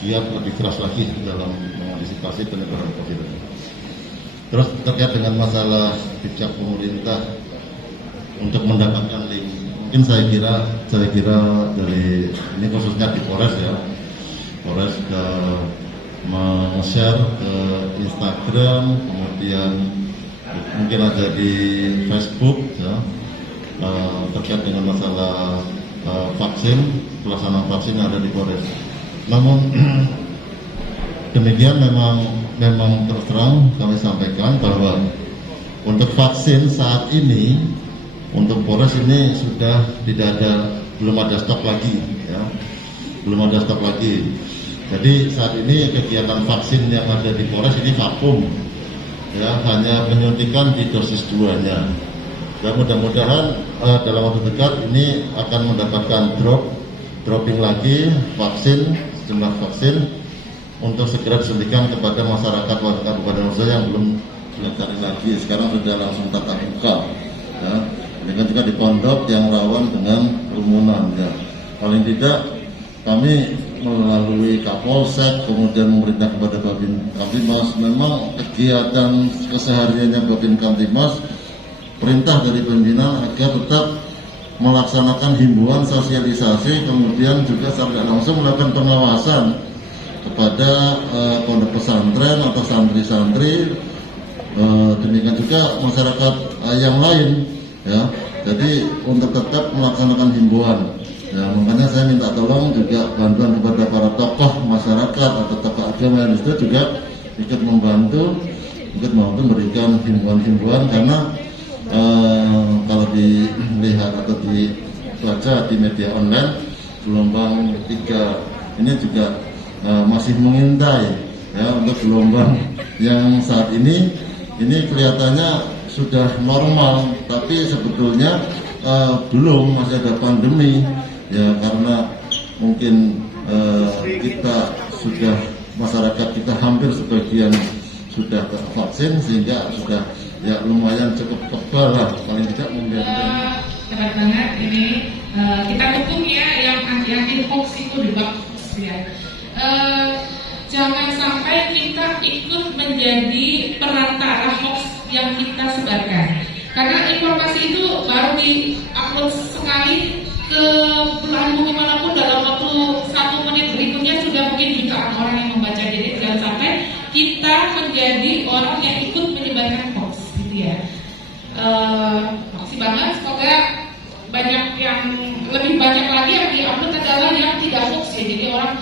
giat, lebih keras lagi dalam mengantisipasi penyebaran COVID. Terus terkait dengan masalah bijak pemerintah untuk mendapatkan link, mungkin saya kira dari ini khususnya di Polres ya, Polres sudah share ke Instagram, kemudian mungkin ada di Facebook ya, terkait dengan masalah vaksin, pelaksanaan vaksin yang ada di Polres. Namun demikian memang terus terang kami sampaikan bahwa untuk vaksin saat ini untuk Polres ini sudah belum ada stok lagi ya, belum ada stok lagi. Jadi saat ini kegiatan vaksin yang ada di Polres ini vakum ya, hanya penyuntikan di dosis 2-nya. Dan mudah-mudahan dalam waktu dekat ini akan mendapatkan dropping lagi jumlah vaksin untuk segera disuntikan kepada masyarakat warga Kabupaten Wonosobo yang belum dilengkapi lagi. Sekarang sudah langsung tatap muka ya. Dengan juga di pondok yang rawan dengan kerumunan ya. Paling tidak kami melalui Kapolsek kemudian memerintah kepada Babin Kamtibmas, memang kegiatan kesehariannya Babin Kamtibmas, perintah dari pimpinan agar tetap melaksanakan himbauan sosialisasi, kemudian juga secara langsung melakukan pengawasan kepada pondok pesantren atau santri-santri, demikian juga masyarakat yang lain ya. Jadi untuk tetap melaksanakan himbauan ya, makanya saya minta tolong juga bantuan kepada para tokoh masyarakat atau tokoh agama yang juga ikut membantu memberikan himbauan-himbauan, karena kalau dilihat atau dibaca di media online, gelombang 3 ini juga masih mengintai ya, untuk gelombang yang saat ini kelihatannya sudah normal, tapi sebetulnya belum, masih ada pandemi ya, karena mungkin kita sudah, masyarakat kita hampir sebagian sudah vaksin sehingga sudah ya lumayan cukup kebal lah, paling tidak membiarkan. Hebat banget ini, kita dukung ya yang anti hoax itu dibagus ya. Jangan sampai kita ikut menjadi perantara hoax yang kita sebarkan, karena informasi itu baru di-upload sekali ke belahan bumi manapun dalam waktu 1 menit berikutnya sudah mungkin jutaan orang yang membaca. Jadi jangan sampai kita menjadi orang yang ikut menyebarkan hoax gitu ya. Makasih banget, semoga lebih banyak lagi yang di-upload adalah yang tidak hoax ya, jadi orang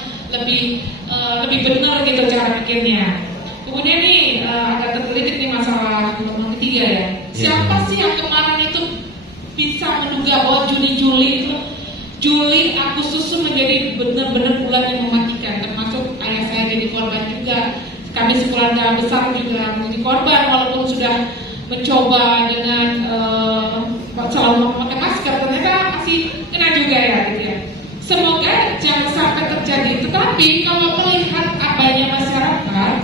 lebih benar gitu cara pikirnya. Kemudian nih agak tergelitik nih masalah gelombang ketiga ya. Siapa sih yang kemarin itu bisa menduga bahwa Juli Agustus itu menjadi benar-benar bulan yang mematikan, termasuk ayah saya jadi korban juga. Kami sekeluarga besar juga menjadi korban, walaupun sudah mencoba dengan selalu memakai masker, ternyata masih kena juga ya gitu ya. Semoga jangan sampai terjadi. Tetapi kalau melihat abainya masyarakat,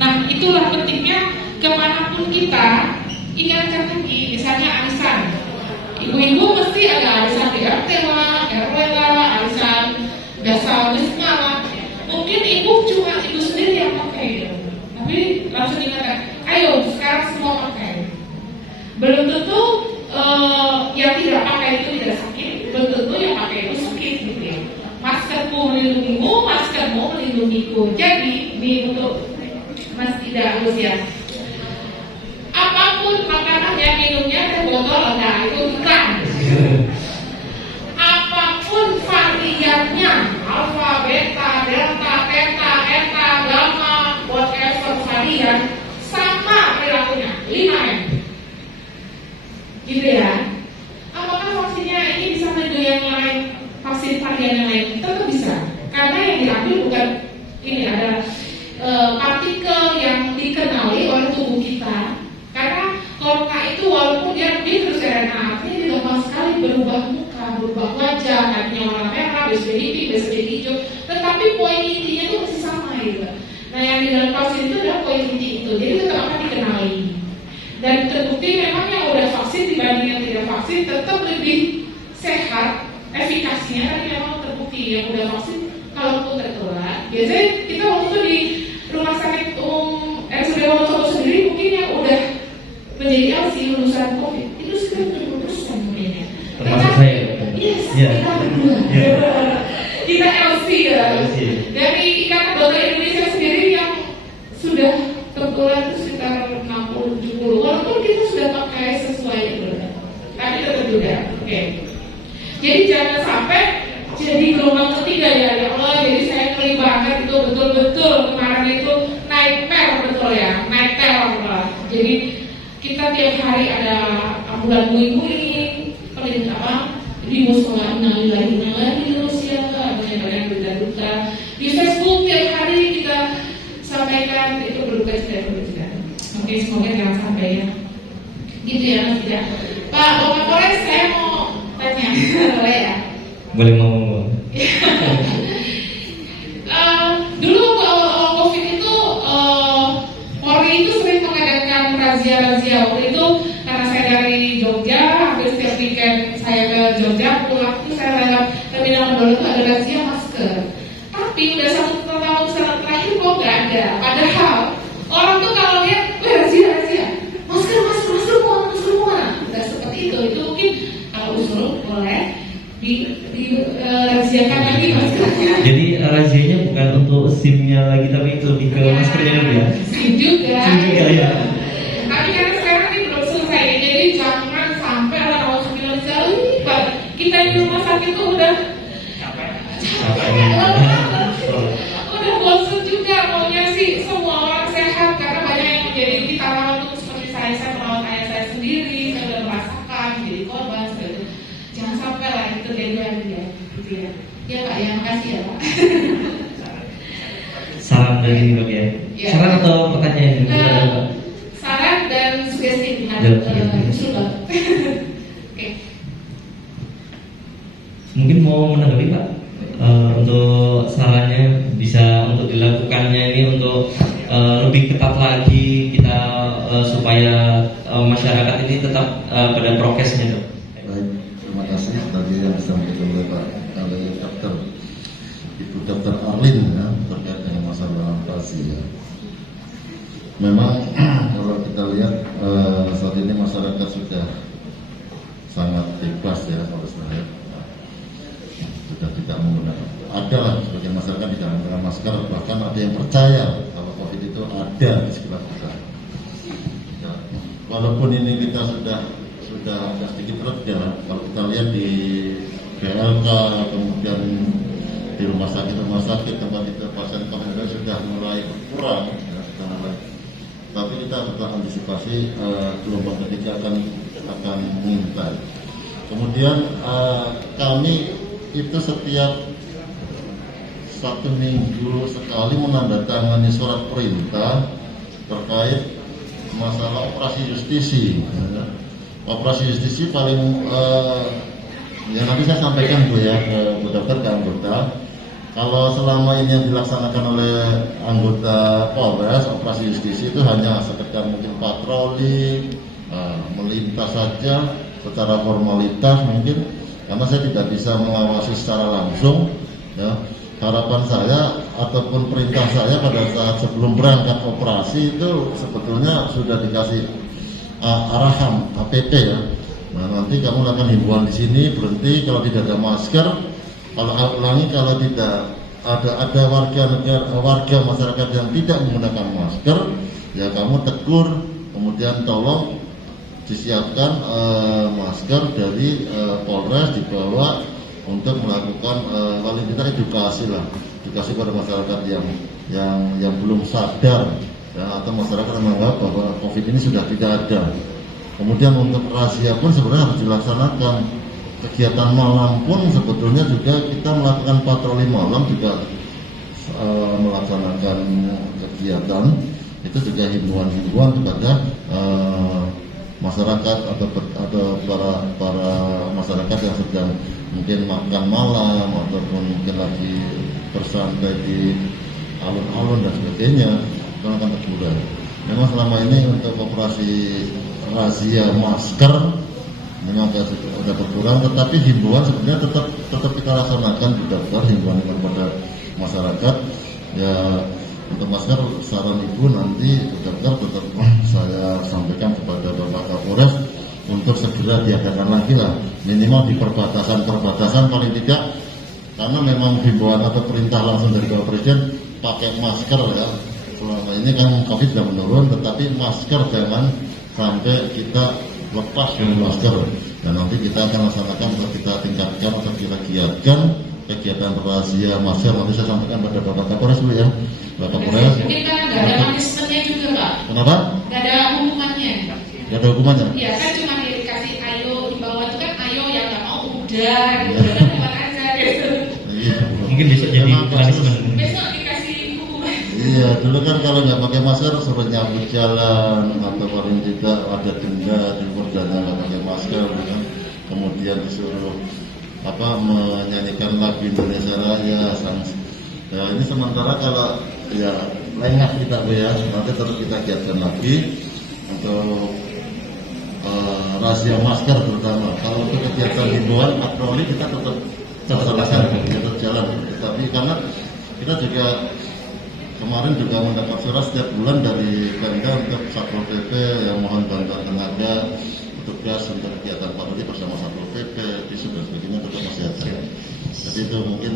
nah itulah pentingnya kemanapun kita ingatkan lagi, misalnya arisan. Ibu-ibu mesti ada arisan di RT lah, RW lah, arisan desa wisma lah. Mungkin ibu sendiri yang pakai itu, tapi langsung ingatkan, ayo sekarang semua pakai. Belum tentu yang tidak pakai itu tidak sakit, belum tentu yang pakai itu sakit gitu ya. Maskerku melindungimu, maskermu melindungiku. Jadi ini untuk Mas Ida Lucia. Apapun makanannya, minumnya, dan botol, nah itu terang. Apapun variannya, alfa, beta, delta, theta, eta, gamma, whatever varian, sama perilakunya, 5M. Gitu ya. Apakah vaksinnya ini bisa melindungi yang lain, vaksin varian yang lain? Tentu bisa. Karena yang diambil bukan ini, ada partikel yang dikenali oleh tubuh kita. Karena corona itu walaupun dia virus RNA, artinya gampang sekali berubah muka, berubah wajah, tadinya warna merah, besok jadi pink, besok jadi hijau. Tetapi poin intinya itu masih sama gitu. Nah yang di dalam vaksin itu adalah poin inti itu, jadi tetap akan dikenali. Dan terbukti memang yang udah vaksin vaksin dibanding yang tidak vaksin tetap lebih sehat, efikasinya kan memang terbukti. Yang udah vaksin kalaupun tertular, biasanya kita waktu itu di rumah sakit RSUD Wonosobo sendiri mungkin yang udah menjadi LC lulusan COVID itu sekitar 70% mungkin. Termasuk saya. Yes, Iya. kita berdua. Kita LC ya. LC. Dari Ikatan Dokter Indonesia sendiri yang sudah tertular itu sekitar 60-70, walaupun kita sudah pakai sesuai itu, tapi tetap juga. Oke. Jadi jangan sampai jadi gelombang ketiga ya Allah. Jadi saya ngeri banget itu betul-betul kemarin itu nightmare betul ya, night terror. Jadi kita tiap hari ada ambulan guling-guling, di musola innalillahi terus ya, banyak berita-berita di Facebook tiap hari kita sampaikan itu berduka cita. Oke, semoga jangan sampai ya. Gitu ya Mas ya. Pak Kapolres, saya mau tanya, boleh ya? Boleh mau. Dulu kalau COVID itu Polri itu sering mengadakan razia-razia. Waktu itu karena saya dari Jogja, hampir setiap weekend saya ke Jogja, pulang itu saya lewat terminal Mendolo itu ada razia masker. Tapi udah 1 tahun terakhir kok nggak ada. Padahal orang tuh kalau lihat, razia, masker mana? Nggak seperti itu. Itu mungkin kalau usul boleh razia-kan lagi maskernya. Jadi razianya bukan untuk SIM-nya lagi, tapi lebih ke maskernya dulu ya. SIM juga. SIM juga ya. Tapi karena sekarang ini belum selesai, jadi jangan sampai orang hospitalisasi ini, Pak. Kita di rumah sakit tuh udah udah bosan juga maunya sih semua orang sehat, karena banyak yang menjadi kita rawat tuh seperti saya merawat ayah saya sendiri, saya udah merasakan jadi korban gitu. Jangan sampai lah itu terjadi ya, gitu ya. Ya Pak, ya makasih ya Pak. Saran dari Dok ya. Ya. Saran atau pertanyaan? Saran dan sugesti usul Pak. Oke. Mungkin mau menanggapi Pak, untuk sarannya bisa untuk dilakukannya ini untuk lebih ketat lagi kita supaya masyarakat ini tetap pada prokesnya Dok. Baik, terima kasih tadi yang disampaikan oleh Pak Dokter Ibu Dokter Arlin ya, terkait dengan masalah razia. Memang kalau kita lihat saat ini masyarakat sudah sangat bebas ya kalau saya sudah tidak menggunakan. Ada lah sebagian masyarakat tidak menggunakan masker, bahkan ada yang percaya kalau COVID itu ada di sekitar kita. Ya, walaupun ini kita sudah agak sedikit reda, kalau kita lihat di BLK kemudian di rumah sakit tempat itu pasien COVID sudah mulai berkurang, ya, sudah mulai. Tapi kita tetap antisipasi gelombang ketiga akan mengintai. Kemudian kami itu setiap 1 minggu sekali menandatangani surat perintah terkait masalah operasi justisi. Operasi justisi paling ya nanti saya sampaikan Bu ya ke Bu Dokter, ke anggota. Kalau selama ini yang dilaksanakan oleh anggota Polres, operasi justisi itu hanya sekedar mungkin patroli, melintas saja secara formalitas mungkin, karena saya tidak bisa mengawasi secara langsung. Ya, harapan saya ataupun perintah saya pada saat sebelum berangkat operasi itu sebetulnya sudah dikasih arahan APP ya. Nah, nanti kamu lakukan himbauan di sini, berhenti kalau tidak ada masker. Kalau ulangi, kalau tidak ada warga masyarakat yang tidak menggunakan masker, ya kamu tegur, kemudian tolong disiapkan masker dari Polres dibawa untuk melakukan paling tidak edukasi pada masyarakat yang belum sadar ya, atau masyarakat yang menganggap bahwa COVID ini sudah tidak ada. Kemudian untuk razia pun sebenarnya harus dilaksanakan. Kegiatan malam pun sebetulnya juga kita melakukan patroli malam juga melaksanakan kegiatan. Itu juga himbauan kepada masyarakat atau para masyarakat yang sedang mungkin makan malam ataupun mungkin lagi bersantai di alun-alun dan sebagainya, itu akan teguran. Memang selama ini untuk operasi razia masker memang sudah berkurang, tetapi himbauan sebenarnya tetap kita laksanakan di daftar himbauan kepada masyarakat. Ya, untuk masker saran ibu nanti daftar tetap saya sampaikan kepada Bapak Kapolres untuk segera diadakan lagi lah, minimal di perbatasan paling tidak, karena memang himbauan atau perintah langsung dari Bapak Presiden pakai masker ya. Selama ini kan COVID sudah menurun, tetapi masker jangan sampai kita lepas dari masker. Dan nanti kita akan laksanakan untuk kita tingkatkan atau kita giatkan kegiatan rahasia masker. Nanti saya sampaikan pada Bapak Kapolres dulu ya, Bapak Kapolres. Mungkin karena nggak ada punishment-nya juga Pak. Kenapa? Nggak ada hukumannya Pak. Nggak ada hukumannya? Iya kan cuma dikasih ayo, himbauan itu kan ayo yang nggak mau udah gitu kan buat aja gitu. Iya. Mungkin besok jadi Memang punishment. Besok dikasih hukuman. Iya, dulu kan kalau nggak pakai masker suruh nyapu jalan atau paling tidak ada denda di perdana nggak pakai masker, kan? Kemudian disuruh menyanyikan lagu Indonesia Raya. Ya, ini sementara kalau ya lengah kita ya, nanti terus kita giatkan lagi untuk rahasia masker terutama. Kalau untuk kegiatan himbauan patroli kita tetap laksanakan, tetap jalan. Tapi karena kita juga kemarin juga mendapat surat setiap bulan dari Pemda untuk Satpol PP yang mohon bantuan tenaga tugas untuk kegiatan patroli bersama Satpol PP, dan sebagainya tetap masih ada. Jadi itu mungkin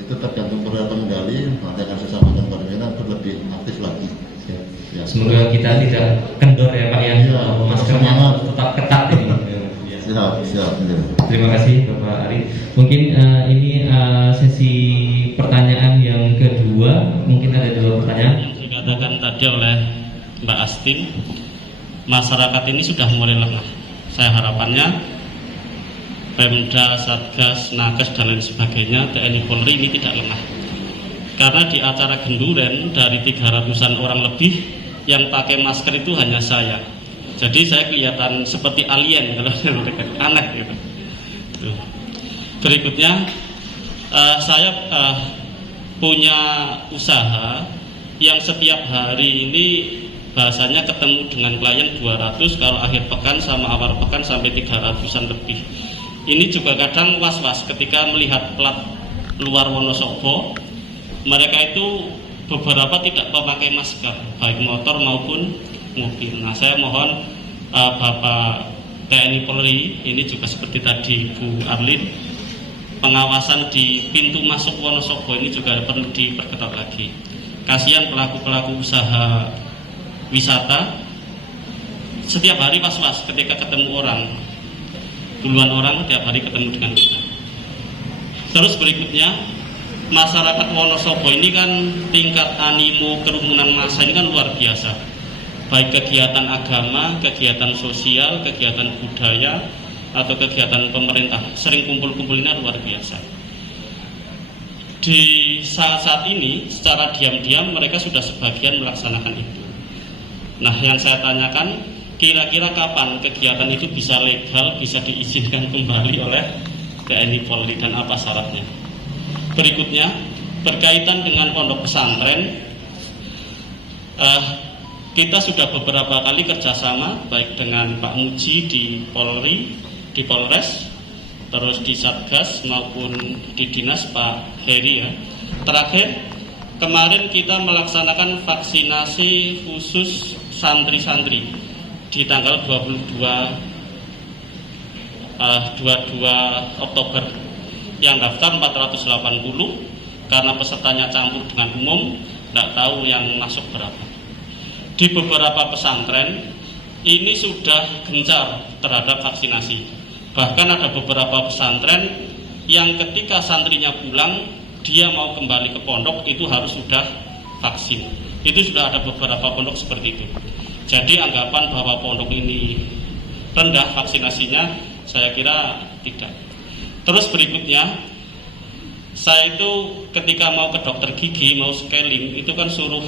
itu tergantung perhatian kembali, nanti akan saya sampaikan pada Pemda untuk lebih aktif lagi. Ya. Semoga kita tidak kendor ya Pak ya, Iya, maskernya semangat. tetap ketat ini. Siap. Terima kasih Bapak Ari. Mungkin ini sesi pertanyaan yang kedua. Mungkin ada 2 pertanyaan. Yang dikatakan tadi oleh Mbak Astin, masyarakat ini sudah mulai lengah. Saya harapannya Pemda, Satgas, Nakes dan lain sebagainya, TNI Polri ini tidak lengah. Karena di acara Genduren dari 300-an orang lebih yang pakai masker itu hanya saya. Jadi saya kelihatan seperti alien kalau aneh gitu. Berikutnya saya punya usaha yang setiap hari ini bahasanya ketemu dengan klien 200, kalau akhir pekan sama awal pekan sampai 300-an lebih. Ini juga kadang was-was ketika melihat plat luar Wonosobo, mereka itu beberapa tidak memakai masker, baik motor maupun mobil. Nah, saya mohon Bapak TNI Polri, ini juga seperti tadi Bu Arlin, pengawasan di pintu masuk Wonosobo ini juga perlu diperketat lagi. Kasihan pelaku-pelaku usaha wisata, setiap hari was-was ketika ketemu orang, puluhan orang tiap hari ketemu dengan kita. Terus berikutnya, masyarakat Wonosobo ini kan tingkat animo kerumunan massa ini kan luar biasa. Baik kegiatan agama, kegiatan sosial, kegiatan budaya, atau kegiatan pemerintah, sering kumpul-kumpulinnya luar biasa. Di saat-saat ini, secara diam-diam mereka sudah sebagian melaksanakan itu. Nah, yang saya tanyakan, kira-kira kapan kegiatan itu bisa legal, bisa diizinkan kembali oleh TNI Polri dan apa syaratnya? Berikutnya, berkaitan dengan pondok pesantren, kita sudah beberapa kali kerjasama baik dengan Pak Muji di Polri, di Polres, terus di Satgas maupun di Dinas Pak Heri ya. Terakhir, kemarin kita melaksanakan vaksinasi khusus santri-santri di tanggal 22 Oktober. Yang daftar 480, karena pesertanya campur dengan umum, tidak tahu yang masuk berapa. Di beberapa pesantren ini sudah gencar terhadap vaksinasi. Bahkan ada beberapa pesantren yang ketika santrinya pulang, dia mau kembali ke pondok itu harus sudah vaksin. Itu sudah ada beberapa pondok seperti itu. Jadi anggapan bahwa pondok ini rendah vaksinasinya, saya kira tidak. Terus berikutnya, saya itu ketika mau ke dokter gigi, mau scaling, itu kan suruh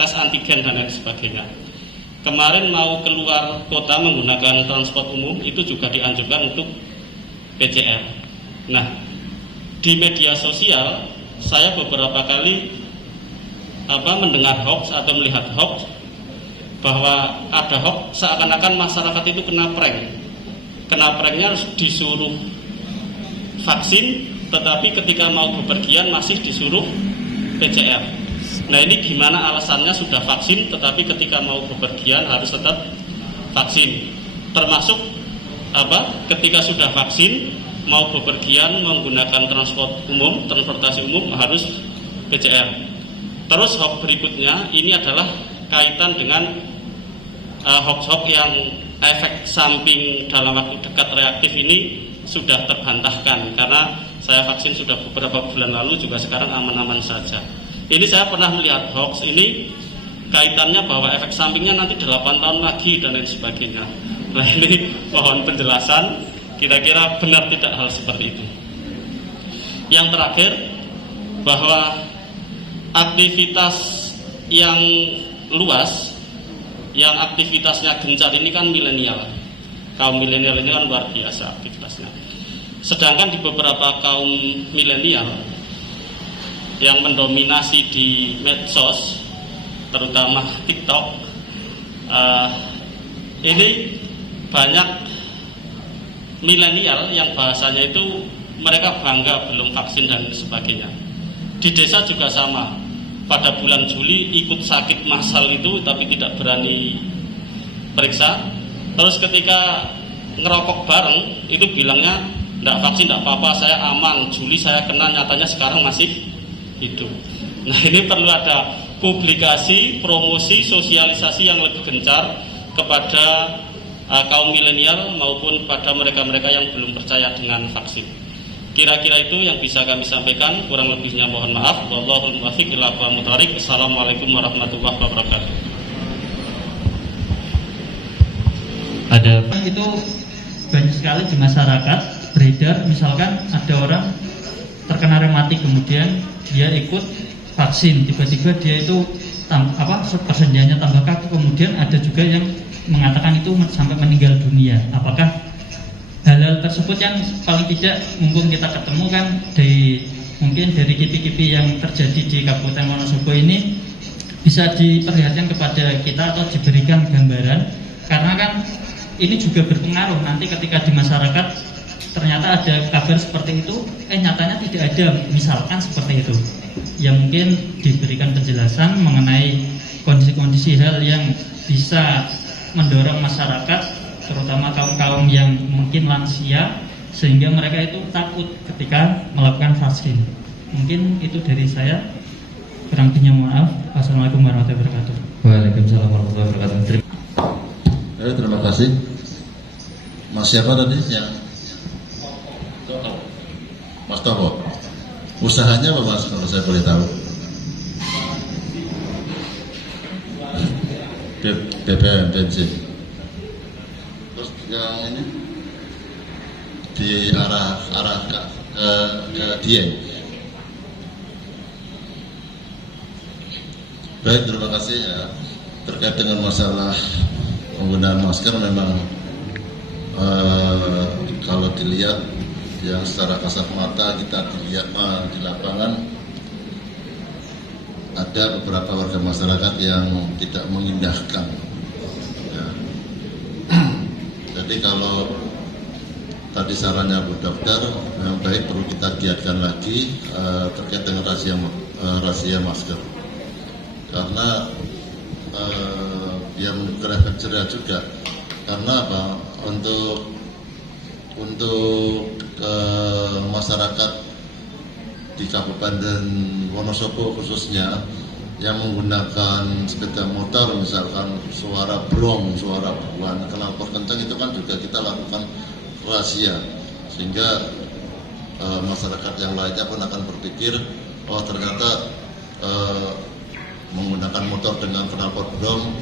tes antigen dan lain sebagainya. Kemarin mau keluar kota menggunakan transport umum, itu juga dianjurkan untuk PCR. Nah, di media sosial saya beberapa kali mendengar hoax atau melihat hoax bahwa ada hoax seakan-akan masyarakat itu kena pranknya harus disuruh vaksin, tetapi ketika mau bepergian masih disuruh PCR. Nah ini gimana alasannya sudah vaksin tetapi ketika mau bepergian harus tetap vaksin, termasuk ketika sudah vaksin mau bepergian menggunakan transportasi umum harus PCR. Terus hoax berikutnya ini adalah kaitan dengan hoax-hoax yang efek samping dalam waktu dekat reaktif ini sudah terbantahkan karena saya vaksin sudah beberapa bulan lalu juga sekarang aman-aman saja. Ini saya pernah melihat hoax ini kaitannya bahwa efek sampingnya nanti 8 tahun lagi dan lain sebagainya. Nah ini mohon penjelasan kira-kira benar tidak hal seperti itu. Yang terakhir, bahwa aktivitas yang luas, yang aktivitasnya gencar ini kan milenial. Kaum milenial ini kan luar biasa aktivitasnya. Sedangkan di beberapa kaum milenial yang mendominasi di medsos, terutama TikTok, ini banyak milenial yang bahasanya itu mereka bangga belum vaksin dan sebagainya. Di desa juga sama. Pada bulan Juli ikut sakit massal itu tapi tidak berani periksa. Terus ketika ngerokok bareng itu bilangnya enggak vaksin, enggak apa-apa, saya aman. Juli saya kena, nyatanya sekarang masih hidup. Nah ini perlu ada publikasi, promosi, sosialisasi yang lebih gencar kepada kaum milenial maupun pada mereka-mereka yang belum percaya dengan vaksin. Kira-kira itu yang bisa kami sampaikan, kurang lebihnya mohon maaf. Wallahul muwaffiq ila aqwamit thoriq. Assalamualaikum warahmatullahi wabarakatuh. Ada itu banyak sekali di masyarakat beredar, misalkan ada orang terkena rematik kemudian dia ikut vaksin, tiba-tiba dia itu persenjaannya tambah kaku, kemudian ada juga yang mengatakan itu sampai meninggal dunia. Apakah hal-hal tersebut yang paling tidak mumpung kita ketemu kan mungkin dari kipi-kipi yang terjadi di Kabupaten Wonosobo ini bisa diperlihatkan kepada kita atau diberikan gambaran, karena kan ini juga berpengaruh nanti ketika di masyarakat ternyata ada kabar seperti itu, nyatanya tidak ada, misalkan seperti itu. Ya mungkin diberikan penjelasan mengenai kondisi-kondisi hal yang bisa mendorong masyarakat, terutama kaum-kaum yang mungkin lansia, sehingga mereka itu takut ketika melakukan vaksin. Mungkin itu dari saya. Kurang lebihnya maaf. Wassalamualaikum warahmatullahi wabarakatuh. Waalaikumsalam warahmatullahi wabarakatuh. Terima kasih. Mas siapa tadi yang Mas Topo? Usahanya apa Mas kalau saya boleh tahu? BBM bensin. Terus yang ini di arah ke Dieng. Baik, terima kasih ya. Terkait dengan masalah penggunaan masker memang kalau dilihat yang secara kasat mata kita dilihat di lapangan ada beberapa warga masyarakat yang tidak mengindahkan ya. Jadi kalau tadi sarannya Bu Dokter yang baik perlu kita giatkan lagi terkait dengan razia masker, karena biar menimbulkan efek jerah juga. Karena apa? Untuk masyarakat di Kabupaten Wonosobo khususnya yang menggunakan sepeda motor, misalkan suara brong, suara buan, knalpot kencang, itu kan juga kita lakukan razia, sehingga masyarakat yang lainnya pun akan berpikir, oh ternyata menggunakan motor dengan knalpot brong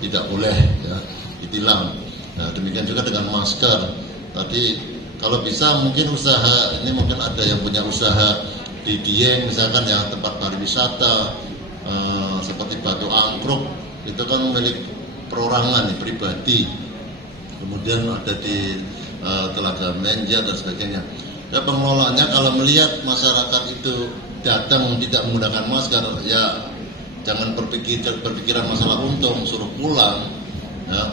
tidak boleh ya, ditilang. Nah, demikian juga dengan masker. Tadi kalau bisa mungkin usaha ini, mungkin ada yang punya usaha di Dieng misalkan ya, tempat pariwisata seperti Batu Angkruk itu kan milik perorangan pribadi, kemudian ada di Telaga Menja dan sebagainya. Ya pengelolaannya kalau melihat masyarakat itu datang tidak menggunakan masker, ya jangan berpikiran masalah untung, suruh pulang, ya,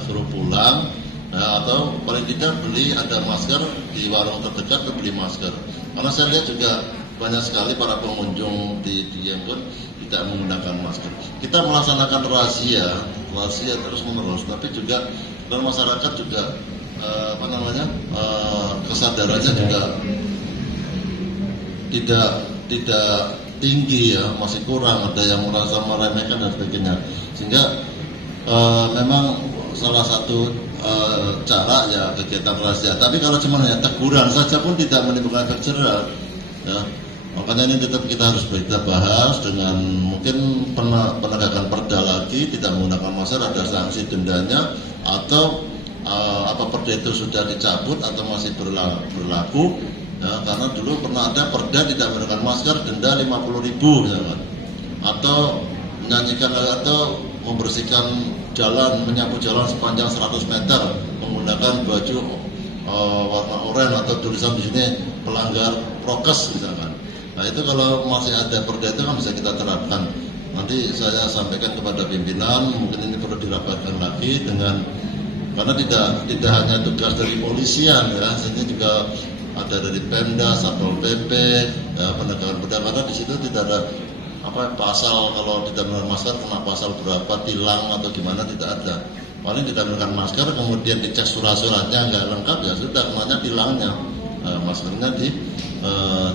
atau paling tidak ada masker di warung terdekat, beli masker. Karena saya lihat juga banyak sekali para pengunjung di Yangon tidak menggunakan masker. Kita melaksanakan rahasia terus menerus, tapi juga dan masyarakat juga kesadarannya juga tidak tinggi, ya, masih kurang, ada yang merasa meremehkan dan sebagainya. Sehingga memang salah satu cara ya kegiatan rahasia. Tapi kalau cuma hanya teguran saja pun tidak menimbulkan efek jerah, ya. Makanya ini tetap kita harus bahas dengan mungkin penegakan perda lagi, tidak menggunakan masker, ada sanksi dendanya, atau perda itu sudah dicabut atau masih berlaku, ya, karena dulu pernah ada perda tidak menggunakan masker, denda 50.000 misalkan, atau menyanyikan atau membersihkan jalan, menyapu jalan sepanjang 100 meter menggunakan baju warna oranye atau tulisan di sini pelanggar prokes misalkan. Nah itu kalau masih ada perda itu kan bisa kita terapkan. Nanti saya sampaikan kepada pimpinan, mungkin ini perlu dirapatkan lagi karena tidak hanya tugas dari polisian, ya, sini juga ada dari Pemda, Satpol PP, ya, penegakan perda, karena di situ tidak ada pasal kalau tidak menggunakan masker kena pasal berapa, tilang atau gimana, tidak ada. Paling tidak menggunakan masker kemudian dicek surat-suratnya nggak lengkap, ya sudah kenanya tilangnya, maskernya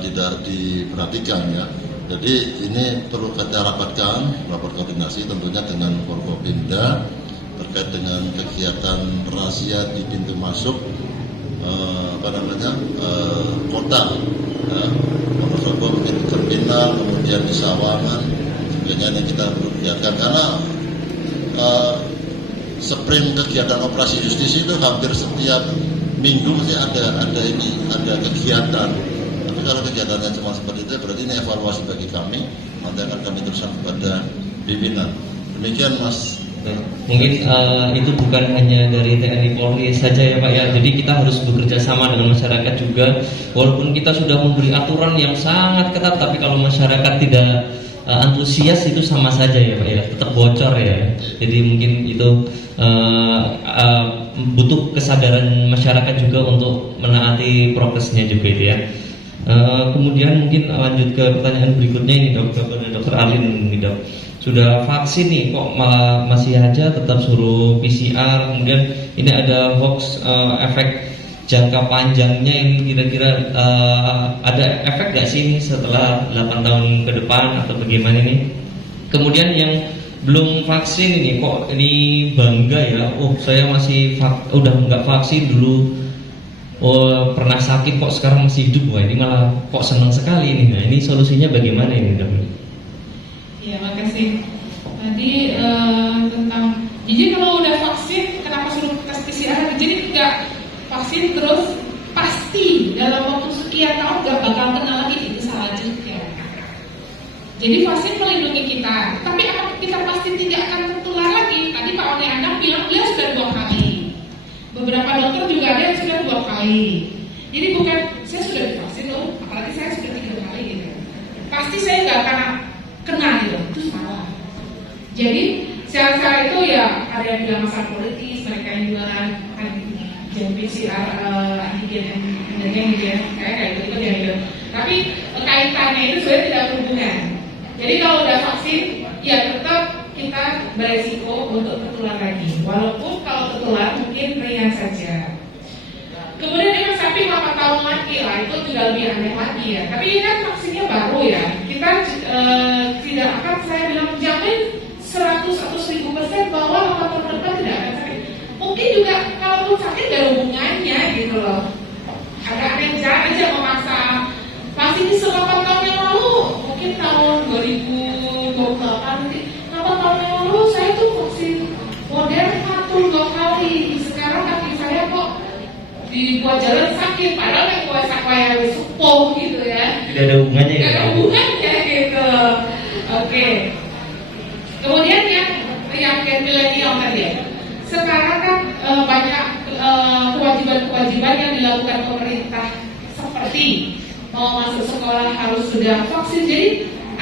tidak diperhatikan, ya. Jadi ini perlu kita rapatkan, rapat koordinasi tentunya dengan Forkopimda terkait dengan kegiatan rahasia di pintu masuk kota, ya. Wonosobo mungkin di terminal, kemudian di Sawangan, sebagainya yang kita perlu kegiatan karena sprint kegiatan operasi justisi itu hampir setiap minggu mesti ada kegiatan. Tapi kalau kegiatannya cuma seperti itu, berarti ini evaluasi bagi kami. Nanti akan kami teruskan kepada pimpinan. Demikian, Mas. Mungkin itu bukan hanya dari TNI Polri saja, ya Pak, ya. Jadi kita harus bekerja sama dengan masyarakat juga. Walaupun kita sudah memberi aturan yang sangat ketat, tapi kalau masyarakat tidak antusias itu sama saja, ya Pak, ya. Tetap bocor, ya. Jadi mungkin itu butuh kesadaran masyarakat juga untuk menaati prokesnya juga itu, ya. Kemudian mungkin lanjut ke pertanyaan berikutnya ini, Dr. Alin ini, Dok. Sudah vaksin nih, kok malah masih aja tetap suruh PCR. Kemudian ini ada hoax efek jangka panjangnya ini, kira-kira ada efek nggak sih ini setelah 8 tahun ke depan atau bagaimana ini? Kemudian yang belum vaksin ini, kok ini bangga ya, saya masih udah nggak vaksin dulu, pernah sakit kok sekarang masih hidup, wah ini malah kok senang sekali ini. Nah ini solusinya bagaimana ini, Dok? Ya, makasih. Tadi tentang, jadi kalau udah vaksin, kenapa suruh tes PCR? Jadi nggak vaksin terus pasti dalam waktu sekian tahun nggak bakal kena lagi, itu salah juga. Jadi vaksin melindungi kita, tapi apakah kita pasti tidak akan tertular lagi? Tadi Pak One Andang bilang dia sudah 2 kali. Beberapa dokter juga ada yang sudah 2 kali. Jadi bukan saya sudah divaksin loh, apalagi saya sudah 3 kali gitu. Pasti saya nggak akan kena gitu, itu salah. Jadi secara itu ya ada yang bilang masalah politis, mereka yang jualan jangan PCR antigen gitu ya, kayak gitu ya. Tapi kaitannya itu sebenarnya tidak berhubungan. Jadi kalau udah vaksin, ya tetap kita beresiko untuk tertular lagi. Walaupun kalau tertular mungkin ringan saja. Kemudian dengan sapi 8 tahun lagi lah, itu juga lebih aneh lagi ya. Tapi ini kan vaksinnya baru ya. Kita tidak akan, saya bilang jamin 100 atau 1000% bahwa 8 tahun depan tidak akan sakit. Mungkin juga kalau sakit ada hubungannya gitu loh. Agak aneh aja memaksa vaksin ini 8 tahun yang lalu, mungkin tahun 2028 nanti 8 tahun yang lalu saya tuh vaksin Moderna 2 kali. Sekarang kaki saya kok dibuat jalan sakit, padahal yang buat saya sepuh gitu ya. Tidak ada hubungannya ya? Tidak ada hubungannya gitu. Oke. Kemudian yang milenial tadi ya. Sekarang kan banyak kewajiban-kewajiban yang dilakukan pemerintah, seperti mau masuk sekolah harus sudah vaksin. Jadi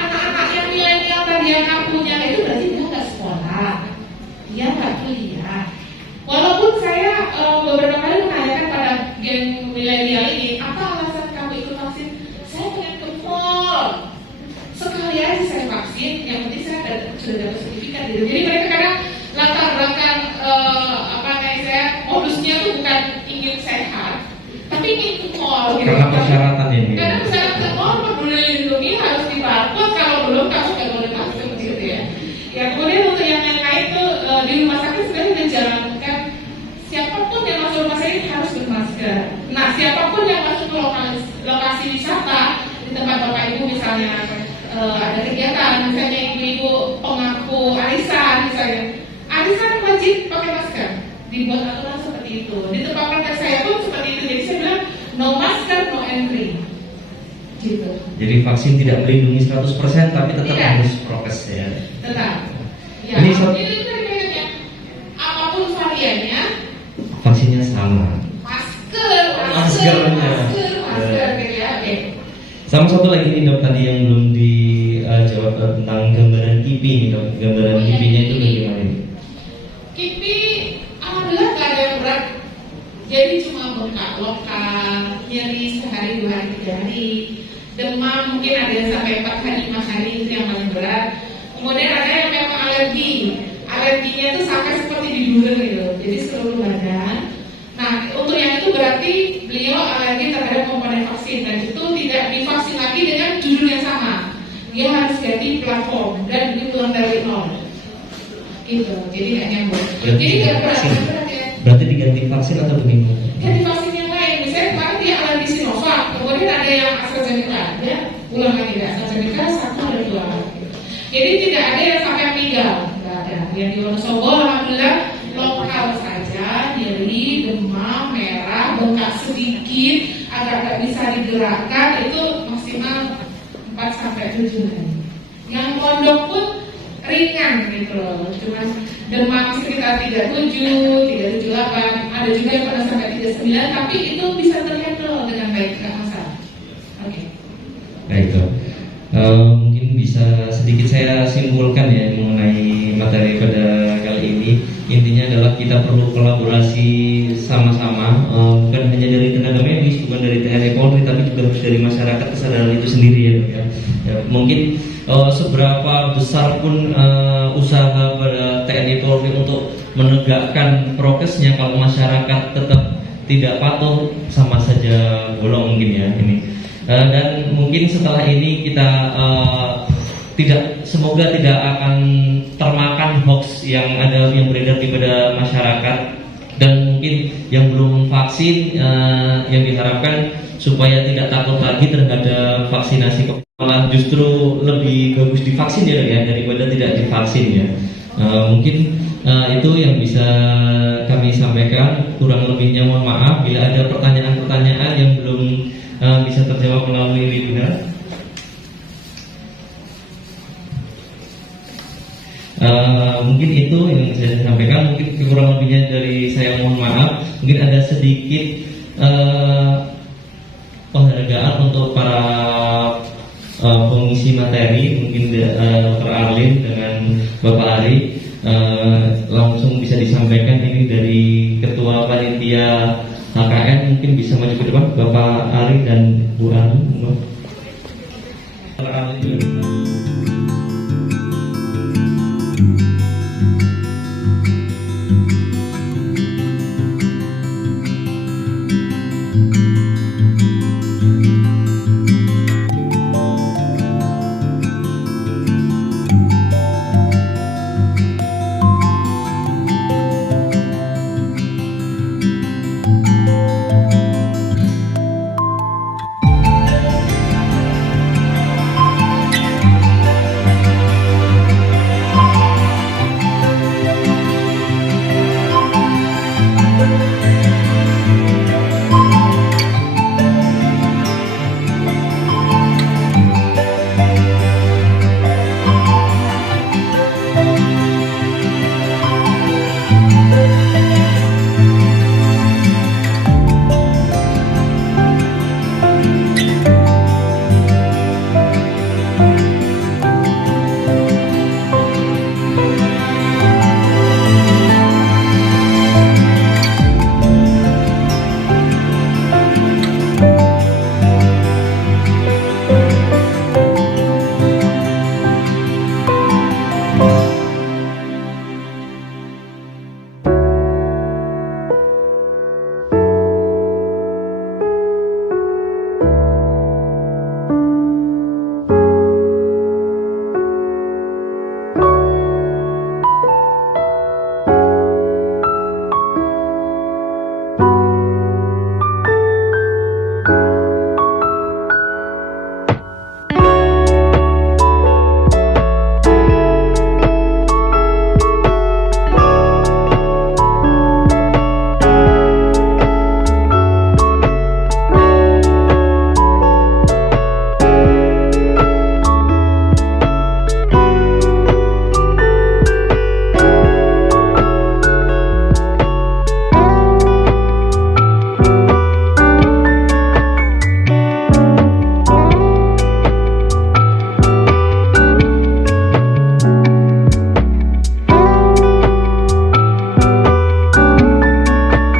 anak-anak yang milenial dia ngakunya itu berarti dia nggak sekolah, dia nggak kuliah. Walaupun saya beberapa kali menanyakan pada geng milenial ini, apa alasan kamu ikut vaksin? Saya pengen ke mall. Sekali aja saya vaksin, yang penting saya sudah dapat sertifikat gitu. Jadi mereka kadang latar belakang modusnya tuh bukan ingin sehat, tapi ingin ke mall gitu. Karena persyaratan ini. Karena persyaratan mall peduli lindungi harus dibarcode, kalau belum kamu nggak boleh masuk gitu ya. Ya kemudian untuk yang lain tuh di rumah sakit sebenarnya dijalankan siapapun yang masuk rumah sakit harus bermasker. Nah siapapun yang masuk ke lokasi wisata di tempat bapak ibu misalnya ada kegiatan, misalnya ibu-ibu pengaku arisan misalnya, arisan wajib pakai masker. Dibuat aturan seperti itu. Di tempat praktek saya pun seperti itu. Jadi saya bilang no masker, no entry. Gitu. Jadi vaksin tidak melindungi 100%, tapi tetap Tidak. harus prokes ya. Tetap. Ya. Ini Ini apapun variannya, vaksinnya sama. masker, Maskernya. gitu ya. Oke. Sama satu lagi nih dok, tadi yang belum dijawab tentang gambaran KIPI nih dok. Gambaran Oh, iya, KIPI-nya itu KIPI. bagaimana nih? KIPI alhamdulillah gak ada yang berat. Jadi cuma bengkak lokal, nyeri sehari, 2 hari, 3 hari, demam mungkin ada yang sampai 4 hari, 5 hari, itu yang paling berat. Kemudian ada yang memang alergi. Alerginya itu sampai seperti diduga gitu. Jadi seluruh badan. Nah, untuk yang itu berarti beliau alergi terhadap komponen vaksin dan itu tidak divaksin lagi dengan judul yang sama. Dia harus ganti platform dan diulang dari nol. Gitu. Jadi nggak nyambung. Berarti Jadi nggak vaksin. berat ya. Berarti diganti vaksin atau begini? Ganti vaksin yang lain. Misalnya kemarin dia alergi Sinovac, kemudian ada yang AstraZeneca, ya ulang lagi ya AstraZeneca 1 ada 2. Jadi tidak ada yang sampai meninggal, nggak ada. Yang di Wonosobo alhamdulillah lokal saja, nyeri, demam, merah, bengkak sedikit, agak bisa digerakkan itu maksimal 4-7 hari. Yang pondok pun ringan gitu loh, cuma demam sekitar 37, 38, ada juga yang pernah sampai 39, tapi itu bisa terhandle dengan baik, nggak masalah. Oke. Baik dok. Mungkin bisa sedikit saya simpulkan ya mengenai materi pada kali ini. Intinya adalah kita perlu kolaborasi sama-sama, bukan hanya dari tenaga medis, bukan dari TNI Polri, tapi juga harus dari masyarakat, kesadaran itu sendiri ya dok ya. Ya, mungkin seberapa besar pun usaha pada TNI Polri untuk menegakkan prokesnya, kalau masyarakat tetap tidak patuh sama saja bolong mungkin ya ini. Dan mungkin setelah ini kita semoga tidak akan termakan hoax yang beredar di pada masyarakat, dan mungkin yang belum vaksin yang diharapkan supaya tidak takut lagi terhadap vaksinasi, malah justru lebih bagus divaksin ya daripada tidak divaksin ya. Mungkin itu yang bisa kami sampaikan, kurang lebihnya mohon maaf. Bila ada pertanyaan-pertanyaan yang belum bisa terjawab melalui webinar, mungkin itu yang bisa saya sampaikan. Mungkin kurang lebihnya dari saya mohon maaf. Mungkin ada sedikit penghargaan untuk para pengisi materi, mungkin Dr. Arlin dengan Bapak Ari, langsung bisa disampaikan ini dari Ketua Panitia HKN. Mungkin bisa maju ke depan Bapak Ari dan Bu Ari. Bapak Ari.